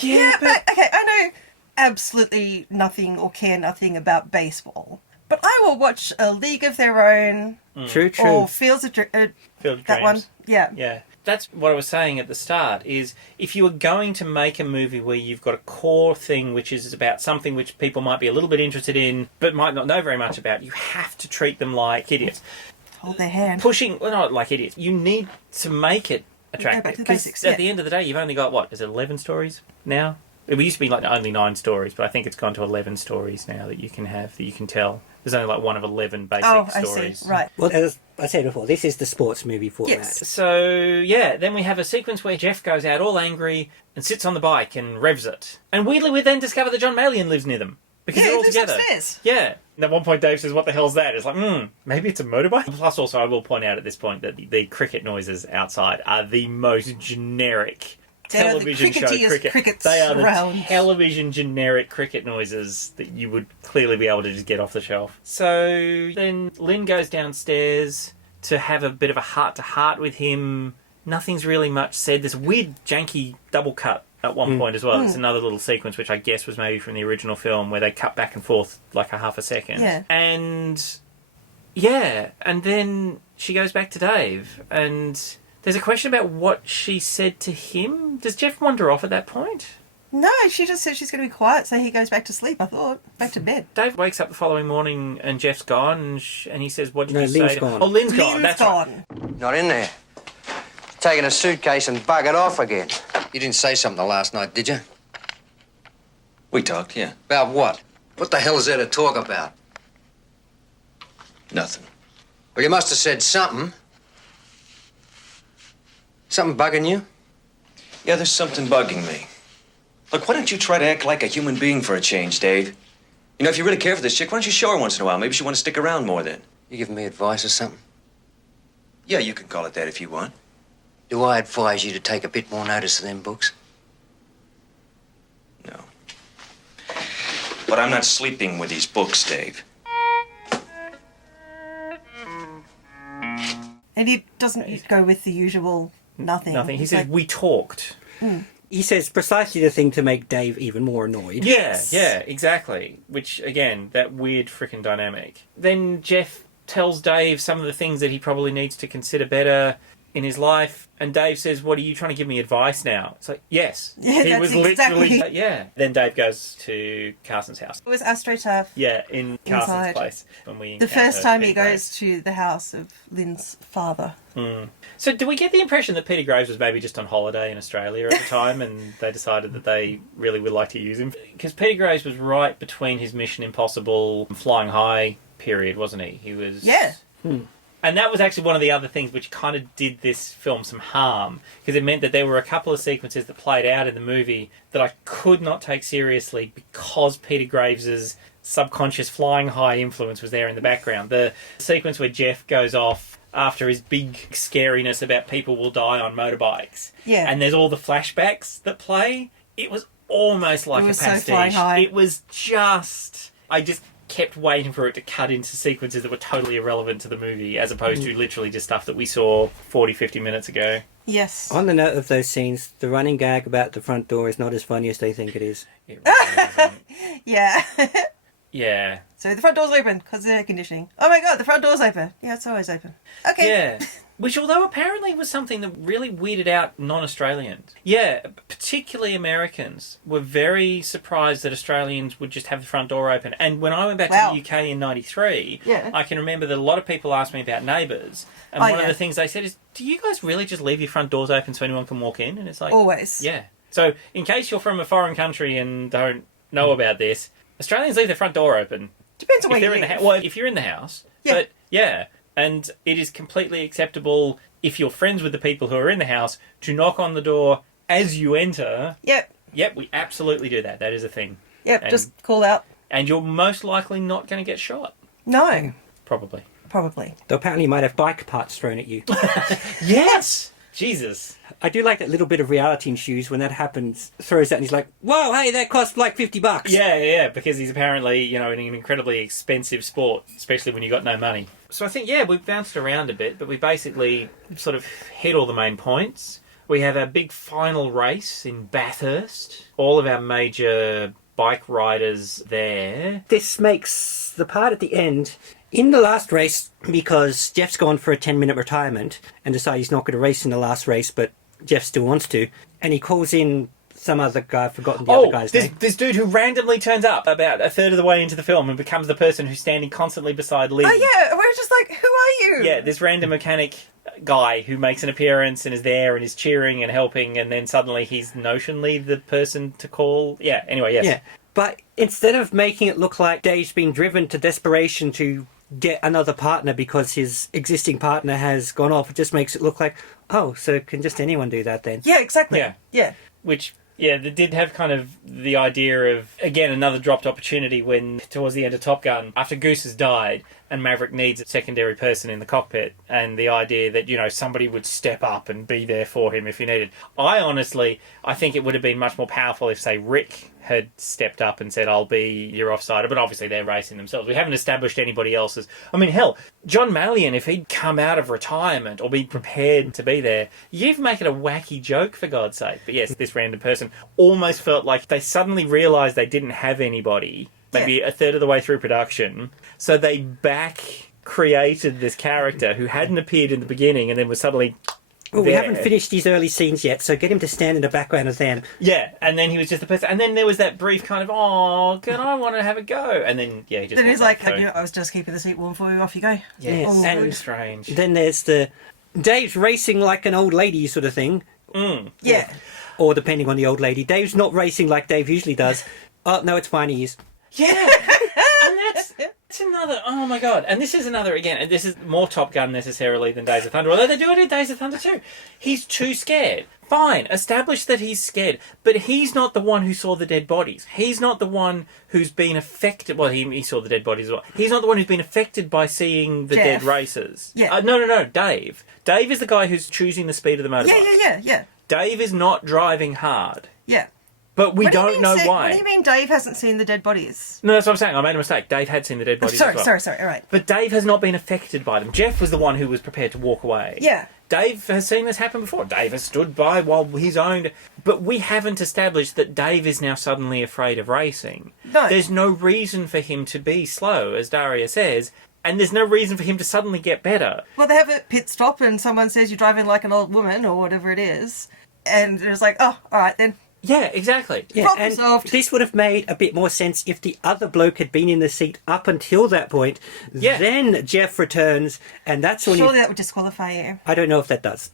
yeah, but okay, I know absolutely nothing or care nothing about baseball, but I will watch A League of Their Own. True. Or Fields of Field of that Dreams. one. Yeah. Yeah. That's what I was saying at the start, is if you were going to make a movie where you've got a core thing which is about something which people might be a little bit interested in but might not know very much about, you have to treat them like idiots. Hold their hand. Not like idiots. You need to make it attractive. Back to the basics, at the end of the day, you've only got, is it 11 stories now? It used to be only 9 stories, but I think it's gone to 11 stories now that you can have, that you can tell. There's only one of 11 basic stories. I see. Right. Well, as I said before, this is the sports movie format. Yes. So, then we have a sequence where Jeff goes out all angry and sits on the bike and revs it. And weirdly, we then discover that John Meillon lives near them. Because they're all together. Upstairs. Yeah. And at one point, Dave says, "What the hell's that?" It's like, maybe it's a motorbike. Plus, also, I will point out at this point that the cricket noises outside are the most generic television show cricket. They are the television generic cricket noises that you would clearly be able to just get off the shelf. So then Lynn goes downstairs to have a bit of a heart-to-heart with him. Nothing's really much said. There's a weird, janky double cut at one point as well. It's another little sequence which I guess was maybe from the original film, where they cut back and forth like a half a second. Yeah. And then she goes back to Dave, and there's a question about what she said to him. Does Jeff wander off at that point? No, she just said she's going to be quiet, so he goes back to sleep, I thought. Back to bed. Dave wakes up the following morning and Jeff's gone, and he says, "What did you Lynn's say?" gone. Oh, Lynn's gone. That's gone. right. Not in there. Taking a suitcase and buggered off again. You didn't say something last night, did you? We talked, yeah. About what? What the hell is there to talk about? Nothing. Well, you must have said something. Something bugging you? Yeah, there's something bugging me. Look, why don't you try to act like a human being for a change, Dave? You know, if you really care for this chick, why don't you show her once in a while? Maybe she'll want to stick around more then. You giving me advice or something? Yeah, you can call it that if you want. Do I advise you to take a bit more notice of them books? No. But I'm not sleeping with these books, Dave. And he doesn't go with the usual nothing. Nothing. He He's says, like, we talked. He says precisely the thing to make Dave even more annoyed. Yeah, exactly. Which, again, that weird frickin' dynamic. Then Jeff tells Dave some of the things that he probably needs to consider better in his life, and Dave says, what, are you trying to give me advice now? It's like, yes. Yeah, he that's was exactly... literally... Yeah. Then Dave goes to Carson's house. It was AstroTurf. Yeah, in Carson's Inside. place. When we The first time he Peter goes to the house of Lynn's father. Graves. So do we get the impression that Peter Graves was maybe just on holiday in Australia at the time and they decided that they really would like to use him? Because Peter Graves was right between his Mission Impossible Flying High period, wasn't he? He was... Yeah. And that was actually one of the other things which kind of did this film some harm, because it meant that there were a couple of sequences that played out in the movie that I could not take seriously because Peter Graves's subconscious flying high influence was there in the background. The sequence where Jeff goes off after his big scariness about people will die on motorbikes. Yeah. And there's all the flashbacks that play. It was almost like It was a so pastiche. flying high. It was just... I just kept waiting for it to cut into sequences that were totally irrelevant to the movie, as opposed to literally just stuff that we saw 40, 50 minutes ago. Yes. On the note of those scenes, the running gag about the front door is not as funny as they think it is. It really isn't. Yeah. Yeah. So the front door's open because of the air conditioning. Oh my god, the front door's open. Yeah, it's always open. Okay. Yeah. Which, although apparently was something that really weirded out non-Australians. Yeah, particularly Americans were very surprised that Australians would just have the front door open. And when I went back to the UK in '93, I can remember that a lot of people asked me about Neighbours. And one of the things they said is, do you guys really just leave your front doors open so anyone can walk in? And it's like... Always. Yeah. So, in case you're from a foreign country and don't know about this, Australians leave their front door open. Depends on where If you they're in live. the well, if you're in the house. Yeah. But, yeah. And it is completely acceptable if you're friends with the people who are in the house to knock on the door as you enter. Yep. Yep, we absolutely do that. That is a thing. Yep, And- just call out. And you're most likely not going to get shot. No. Probably. Probably. Though apparently you might have bike parts thrown at you. Yes! Jesus. I do like that little bit of reality in Hughes when that happens. Throws that and he's like, whoa, hey, that cost like $50. Yeah, because he's apparently, in an incredibly expensive sport, especially when you've got no money. So I think, we've bounced around a bit, but we basically sort of hit all the main points. We have our big final race in Bathurst. All of our major bike riders there. This makes the part at the end, in the last race, because Jeff's gone for a 10-minute retirement and decided he's not going to race in the last race, but Jeff still wants to, and he calls in some other guy, I've forgotten the other guy's name. This dude who randomly turns up about a third of the way into the film and becomes the person who's standing constantly beside Lee. Oh yeah, we're just like, who are you? Yeah, this random mechanic guy who makes an appearance and is there and is cheering and helping, and then suddenly he's notionally the person to call. Yeah, anyway, yes. Yeah, but instead of making it look like Dave's been driven to desperation to get another partner because his existing partner has gone off, it just makes it look like, oh, so can just anyone do that then? Yeah, exactly. Yeah. Which, they did have kind of the idea of, again, another dropped opportunity when, towards the end of Top Gun, after Goose has died and Maverick needs a secondary person in the cockpit, and the idea that, somebody would step up and be there for him if he needed. I think it would have been much more powerful if, say, Rick had stepped up and said, I'll be your offsider, but obviously they're racing themselves. We haven't established anybody else's. I mean, hell, John Meillon, if he'd come out of retirement or be prepared to be there, you even make it a wacky joke, for God's sake. But yes, this random person almost felt like they suddenly realised they didn't have anybody, maybe a third of the way through production, so they back created this character who hadn't appeared in the beginning and then was suddenly... Well, we haven't finished these early scenes yet, so get him to stand in the background of them. Yeah, and then he was just the person. And then there was that brief kind of, oh, can I want to have a go? And then, he just... Then he's like, I was just keeping the seat warm for you, off you go. Yeah, Yes. so And strange. then there's the Dave's racing like an old lady sort of thing. Yeah. Or depending on the old lady. Dave's not racing like Dave usually does. Oh, no, it's fine, he is. Yeah! And that's another... Oh, my God. And this is another, again, and this is more Top Gun necessarily than Days of Thunder, although they do it in Days of Thunder too. He's too scared. Fine, establish that he's scared, but he's not the one who saw the dead bodies. He's not the one who's been affected... Well, he saw the dead bodies as well. He's not the one who's been affected by seeing the dead racers. Yeah. No, Dave. Dave is the guy who's choosing the speed of the motorbike. Yeah. Dave is not driving hard. Yeah. But we What do you don't mean know What why. do you mean Dave hasn't seen the dead bodies? No, that's what I'm saying. I made a mistake. Dave had seen the dead bodies as well. Sorry, all right. But Dave has not been affected by them. Jeff was the one who was prepared to walk away. Yeah. Dave has seen this happen before. Dave has stood by while he's owned. But we haven't established that Dave is now suddenly afraid of racing. No. There's no reason for him to be slow, as Daria says, and there's no reason for him to suddenly get better. Well, they have a pit stop and someone says you're driving like an old woman or whatever it is. And it was like, oh, all right then. Yeah, exactly. Yeah, Problem and solved. this would have made a bit more sense if the other bloke had been in the seat up until that point. Yeah. Then Jeff returns, and that's when Surely that would disqualify you. I don't know if that does.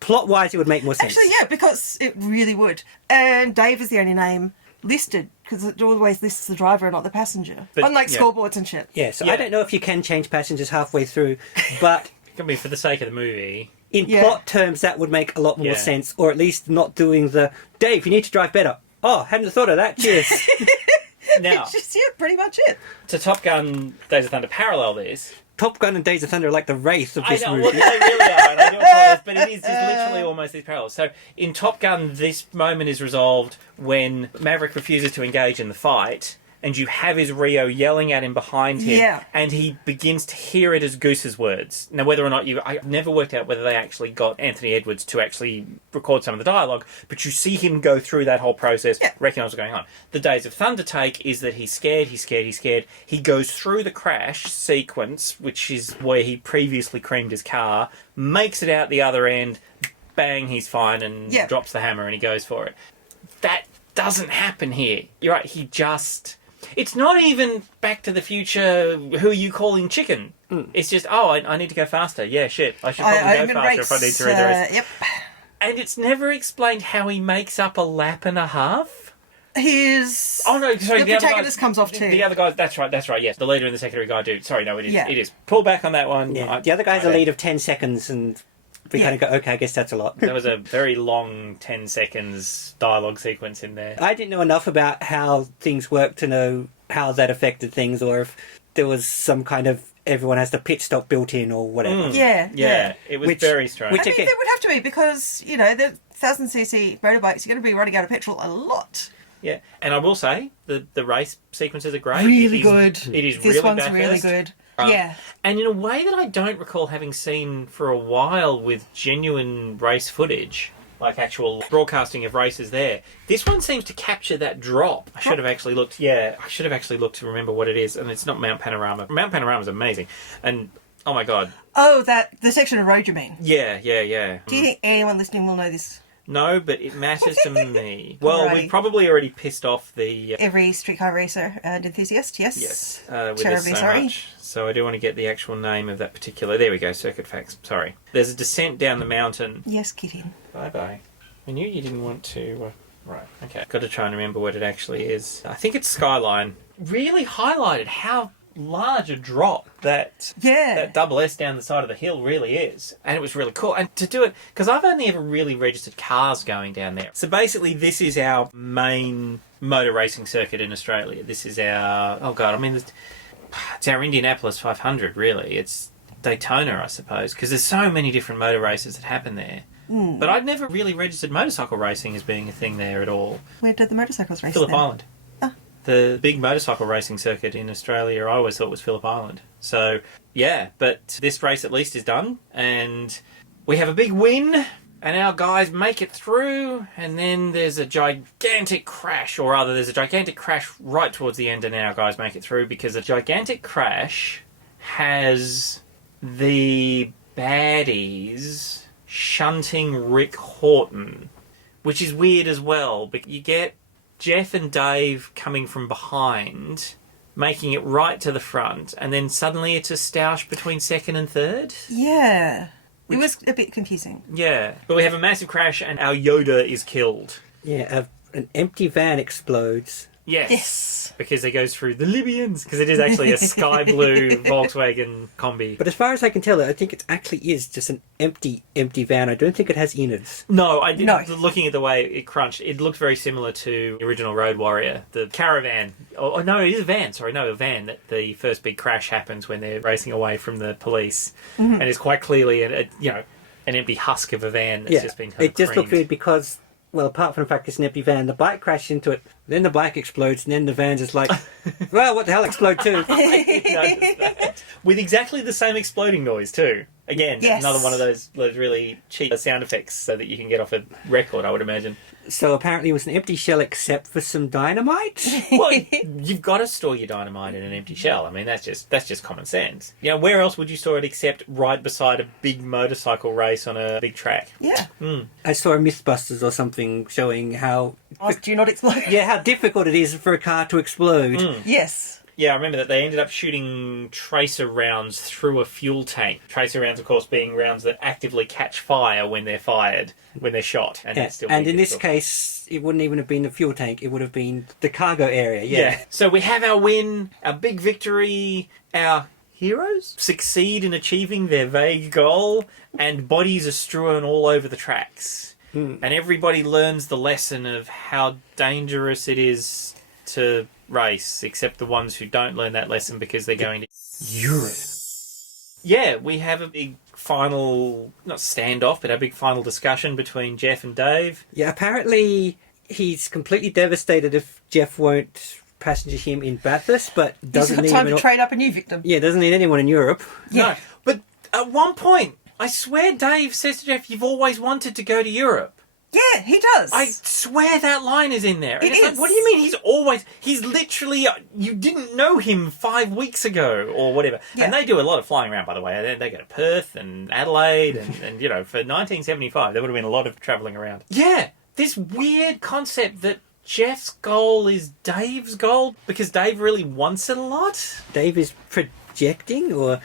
Plot-wise, it would make more sense. Actually, yeah, because it really would. And Dave is the only name listed because it always lists the driver and not the passenger. But, Unlike yeah. scoreboards and shit. Yeah, so Yeah. I don't know if you can change passengers halfway through, but It can be for the sake of the movie. in Yeah. plot terms, that would make a lot more Yeah. sense, or at least not doing the, Dave, you need to drive better. Oh, hadn't thought of that, cheers. Now, It's just, yeah, pretty much it. to Top Gun Days of Thunder parallel this, Top Gun and Days of Thunder are like the wraith of I this know, movie. well, they really are, and I do apologize, but it is literally almost these parallels. So, in Top Gun, this moment is resolved when Maverick refuses to engage in the fight, and you have his Rio yelling at him behind him, Yeah. and he begins to hear it as Goose's words. Now, whether or not I've never worked out whether they actually got Anthony Edwards to actually record some of the dialogue, but you see him go through that whole process, recognise what's going on. The Days of Thunder take is that he's scared. He goes through the crash sequence, which is where he previously creamed his car, makes it out the other end, bang, he's fine, and drops the hammer and he goes for it. That doesn't happen here. You're right, he just... It's not even Back to the Future, who are you calling chicken? It's just, I need to go faster. Yeah, shit. I should probably go faster if I need to read the rest. Yep. And it's never explained how he makes up a lap and a half. His... Oh, no, sorry. The protagonist comes off too. The other guys, that's right, yes. The leader and the secondary guy do. Sorry, no, it is. Yeah. It is. Pull back on that one. Yeah. The other guy's a lead of 10 seconds, and we kind of go, okay, I guess that's a lot. There was a very long 10 seconds dialogue sequence in there. I didn't know enough about how things work to know how that affected things, or if there was some kind of everyone has the pit stop built in or whatever. Yeah, it was very strange. I mean, there would have to be because, you know, the 1,000cc motorbikes, you're going to be running out of petrol a lot. Yeah, and I will say, the race sequences are great. Really good. It is This really one's Bathurst. really good. Yeah. And in a way that I don't recall having seen for a while with genuine race footage, like actual broadcasting of races there. This one seems to capture that drop. I should have actually looked. Yeah, I should have actually looked to remember what it is. And it's not Mount Panorama. Mount Panorama is amazing. And, oh my God. Oh, the section of road you mean? Yeah. Do you think anyone listening will know this? No, but it matters to me. Well, Alrighty. we've probably already pissed off the... Every streetcar racer and enthusiast, yes. Yes, with Terribly us so sorry. much. So I do want to get the actual name of that particular... There we go, Circuit Facts. Sorry. There's a descent down the mountain. Yes, kidding. Bye-bye. I knew you didn't want to... Right, okay. Got to try and remember what it actually is. I think it's Skyline. Really highlighted how large a drop that double S down the side of the hill really is. And it was really cool. And to do it... Because I've only ever really registered cars going down there. So basically, this is our main motor racing circuit in Australia. This is our... Oh, God, I mean... It's our Indianapolis 500, really. It's Daytona, I suppose. Because there's so many different motor races that happen there. But I'd never really registered motorcycle racing as being a thing there at all. Where did the motorcycles race Phillip then? Island. The big motorcycle racing circuit in Australia, I always thought was Phillip Island. So, yeah, but this race at least is done, and we have a big win, and our guys make it through, and then there's a gigantic crash, or rather there's a gigantic crash right towards the end, and our guys make it through, because a gigantic crash has the baddies shunting Rick Horton, which is weird as well, but you get Jeff and Dave coming from behind, making it right to the front, and then suddenly it's a stoush between second and third. Yeah. It was a bit confusing. Yeah. But we have a massive crash and our Yoda is killed. Yeah, an empty van explodes. Yes. Because it goes through the Libyans, because it is actually a sky blue Volkswagen combi. But as far as I can tell, I think it actually is just an empty van. I don't think it has innards. No, I didn't. Looking at the way it crunched, it looked very similar to the original Road Warrior, the caravan. Oh, no, it is a van. Sorry, no, a van. That the first big crash happens when they're racing away from the police, and it's quite clearly an empty husk of a van that's just been. It just looked weird because well, apart from the fact it's an empty van, the bike crashes into it, then the bike explodes, and then the van's just like, well, what the hell, explode too? With exactly the same exploding noise too. Again, Yes. another one of those really cheap sound effects so that you can get off a record, I would imagine. So apparently it was an empty shell except for some dynamite. Well, you've got to store your dynamite in an empty shell. I mean, that's just common sense. You know, where else would you store it except right beside a big motorcycle race on a big track? Yeah. I saw a Mythbusters or something showing how Do not explode. how difficult it is for a car to explode. Yes. Yeah, I remember that they ended up shooting tracer rounds through a fuel tank. Tracer rounds, of course, being rounds that actively catch fire when they're fired, when they're shot. And, Yeah, and in this case, it wouldn't even have been the fuel tank, it would have been the cargo area. Yeah. So we have our win, our big victory, our heroes succeed in achieving their vague goal, and bodies are strewn all over the tracks. And everybody learns the lesson of how dangerous it is to race, except the ones who don't learn that lesson because they're going to Europe. Yeah, we have a big final, not standoff, but a big final discussion between Jeff and Dave. Yeah, apparently he's completely devastated if Jeff won't passenger him in Bathurst, but He's doesn't got need time him to trade up a new victim. Yeah, doesn't need anyone in Europe. Yeah. No, but at one point, I swear Dave says to Jeff, "You've always wanted to go to Europe." Yeah, he does. I swear that line is in there. And It it's like, is. what do you mean he's literally, you didn't know him 5 weeks ago or whatever. Yeah. And they do a lot of flying around, by the way. They go to Perth and Adelaide and you know, for 1975, there would have been a lot of travelling around. Yeah, this weird concept that Jeff's goal is Dave's goal because Dave really wants it a lot. Dave is projecting, or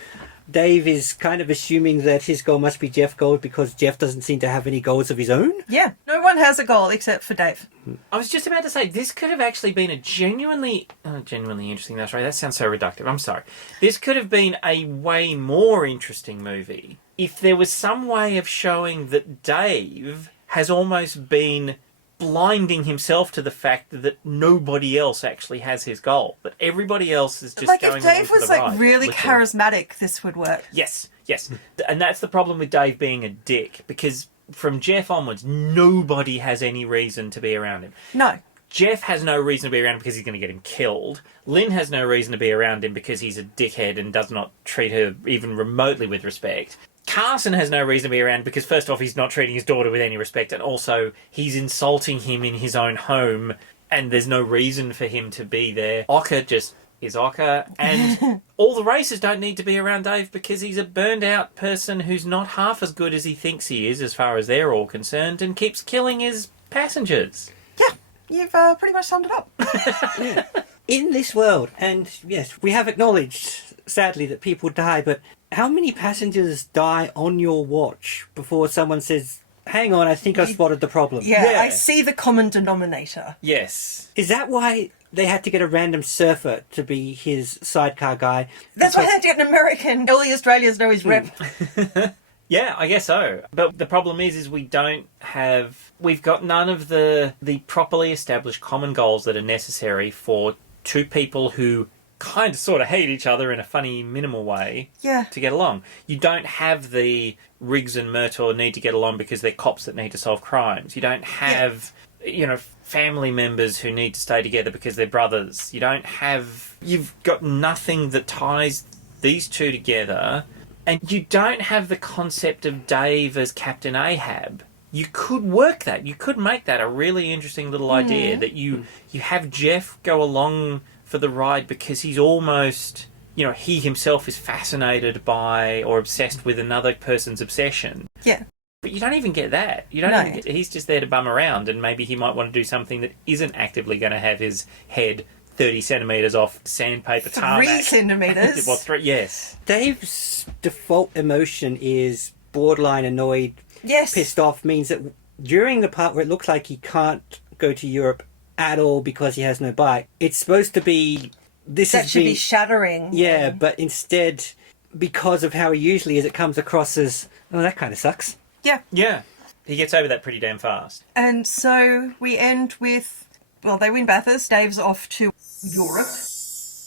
Dave is kind of assuming that his goal must be Jeff's goal because Jeff doesn't seem to have any goals of his own. Yeah, no one has a goal except for Dave. I was just about to say, this could have actually been a genuinely interesting, that's right, that sounds so reductive, I'm sorry. This could have been a way more interesting movie if there was some way of showing that Dave has almost been blinding himself to the fact that nobody else actually has his goal. That everybody else is just Like, going if along Dave for was, the like, ride, really literally. charismatic, this would work. Yes. And that's the problem with Dave being a dick, because from Jeff onwards, nobody has any reason to be around him. No. Jeff has no reason to be around him because he's going to get him killed. Lynn has no reason to be around him because he's a dickhead and does not treat her even remotely with respect. Carson has no reason to be around because, first off, he's not treating his daughter with any respect, and also he's insulting him in his own home, and there's no reason for him to be there. Ocker just is Ocker, and all the racers don't need to be around Dave because he's a burned-out person who's not half as good as he thinks he is as far as they're all concerned, and keeps killing his passengers. Yeah, you've pretty much summed it up. Yeah. In this world, and yes, we have acknowledged, sadly, that people die, but how many passengers die on your watch before someone says, hang on, I think I spotted the problem? Yeah, I see the common denominator. Yes. Is that why they had to get a random surfer to be his sidecar guy? That's why they had to get an American. All the Australians know his rep. Yeah, I guess so. But the problem is we've got none of the properly established common goals that are necessary for two people who kind of sort of hate each other in a funny, minimal way to get along. You don't have the Riggs and Murtaugh need to get along because they're cops that need to solve crimes. You don't have, family members who need to stay together because they're brothers. You've got nothing that ties these two together, and you don't have the concept of Dave as Captain Ahab. You could work that. You could make that a really interesting little idea, that you have Jeff go along for the ride because he's almost, he himself is fascinated by or obsessed with another person's obsession. Yeah. But you don't even get that. He's just there to bum around, and maybe he might want to do something that isn't actively going to have his head 30 centimetres off sandpaper tarmac. 3 centimetres? Well, 3, yes. Dave's default emotion is borderline annoyed, pissed off, means that during the part where it looks like he can't go to Europe at all because he has no bike, it's supposed to be that should be shattering. Yeah, but instead, because of how he usually is, it comes across as, oh, that kind of sucks. Yeah. He gets over that pretty damn fast. And so we end with, they win Bathurst. Dave's off to Europe.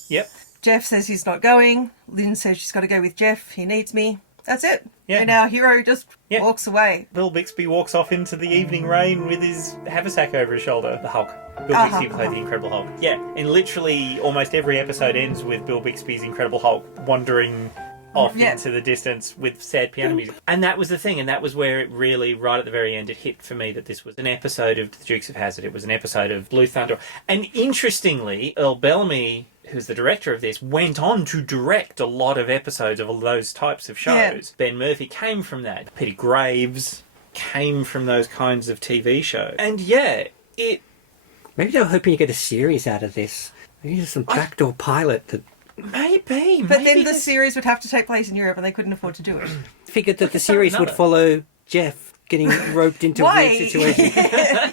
Yep. Jeff says he's not going. Lynn says she's got to go with Jeff. He needs me. That's it. Yeah. And our hero just Yeah. walks away. Bill Bixby walks off into the evening rain with his haversack over his shoulder. The Hulk. Bill Uh-huh. Bixby played the Incredible Hulk. Yeah, and literally almost every episode ends with Bill Bixby's Incredible Hulk wandering off Yeah. into the distance with sad piano music. And that was the thing, and that was where it really, right at the very end, it hit for me that this was an episode of The Dukes of Hazzard. It was an episode of Blue Thunder. And interestingly, Earl Bellamy, who's the director of this, went on to direct a lot of episodes of all those types of shows. Yeah. Ben Murphy came from that. Peter Graves came from those kinds of TV shows. And yeah, it... Maybe they were hoping to get a series out of this. Maybe just some backdoor pilot that Maybe. But then the series would have to take place in Europe and they couldn't afford to do it. figured that the start series would another. follow Jeff getting roped into Why? weird situations.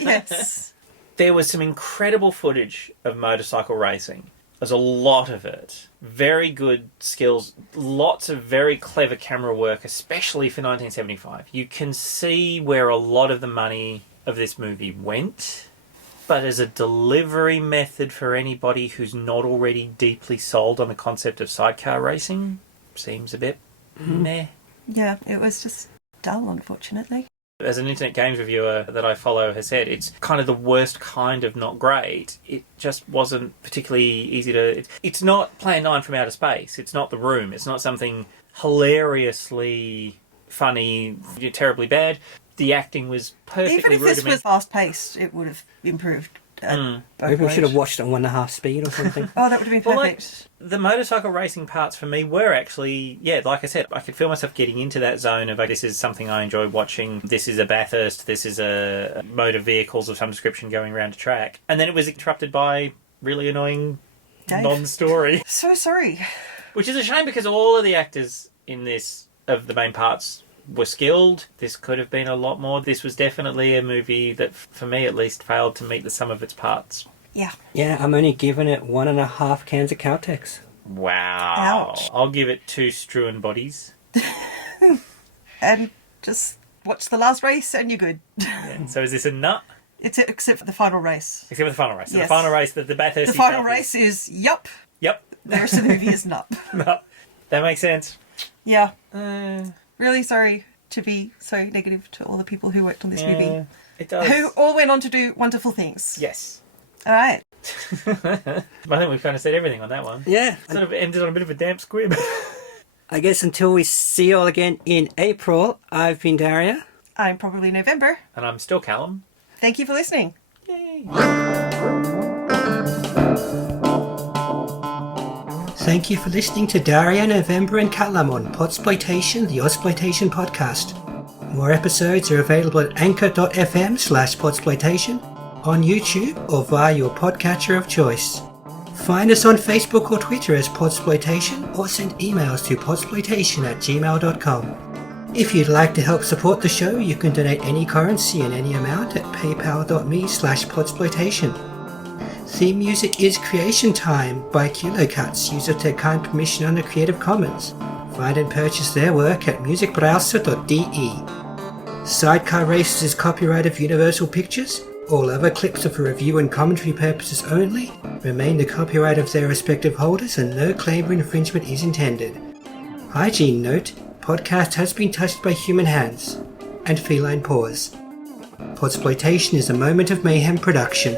Yes. There was some incredible footage of motorcycle racing. There's a lot of it. Very good skills. Lots of very clever camera work, especially for 1975. You can see where a lot of the money of this movie went. But as a delivery method for anybody who's not already deeply sold on the concept of sidecar racing, seems a bit meh. Yeah, it was just dull, unfortunately. As an internet games reviewer that I follow has said, it's kind of the worst kind of not great. It just wasn't particularly easy to... It's not Plan 9 from Outer Space. It's not The Room. It's not something hilariously funny, terribly bad. The acting was perfectly Even if this rudimentary. was fast-paced, it would have improved. Both Maybe we should have ways. watched it on 1.5 speed or something. Oh, that would have been Well, perfect. the motorcycle racing parts for me were actually, yeah, like I said, I could feel myself getting into that zone of, this is something I enjoy watching, this is a Bathurst, this is a motor vehicles of some description going around a track. And then it was interrupted by really annoying Dave. non-story. So sorry. Which is a shame because all of the actors in this, of the main parts, were skilled. This could have been a lot more. This was definitely a movie that, for me at least, failed to meet the sum of its parts. Yeah. Yeah, I'm only giving it 1.5 cans of Caltex. Wow. Ouch. I'll give it 2 strewn bodies. And just watch the last race and you're good. Yeah. So is this a nut? It's except for the final race. Except for the final race. So Yes. the final race, the Bathurst. The final race is yup. Yep. The rest of the movie is not. No. That makes sense. Yeah. Really sorry to be so negative to all the people who worked on this movie. It does. Who all went on to do wonderful things. Yes. All right. I think we've kind of said everything on that one. Yeah. Sort of ended on a bit of a damp squib. I guess until we see you all again in April, I've been Daria. I'm probably November. And I'm still Callum. Thank you for listening. Yay. Thank you for listening to Daria, November and Callum on Podsploitation, the Ozploitation podcast. More episodes are available at anchor.fm/Podsploitation, on YouTube or via your podcatcher of choice. Find us on Facebook or Twitter as Podsploitation or send emails to podsploitation@gmail.com. If you'd like to help support the show, you can donate any currency and any amount at paypal.me/Podsploitation. Theme music is Creation Time by KieLoKaz, used with their kind permission under Creative Commons. Find and purchase their work at musicbrowser.de. Sidecar Races is copyright of Universal Pictures. All other clips are for review and commentary purposes only, remain the copyright of their respective holders, and no claim for infringement is intended. Hygiene note, podcast has been touched by human hands and feline paws. Podsploitation is a Moment of Mayhem production.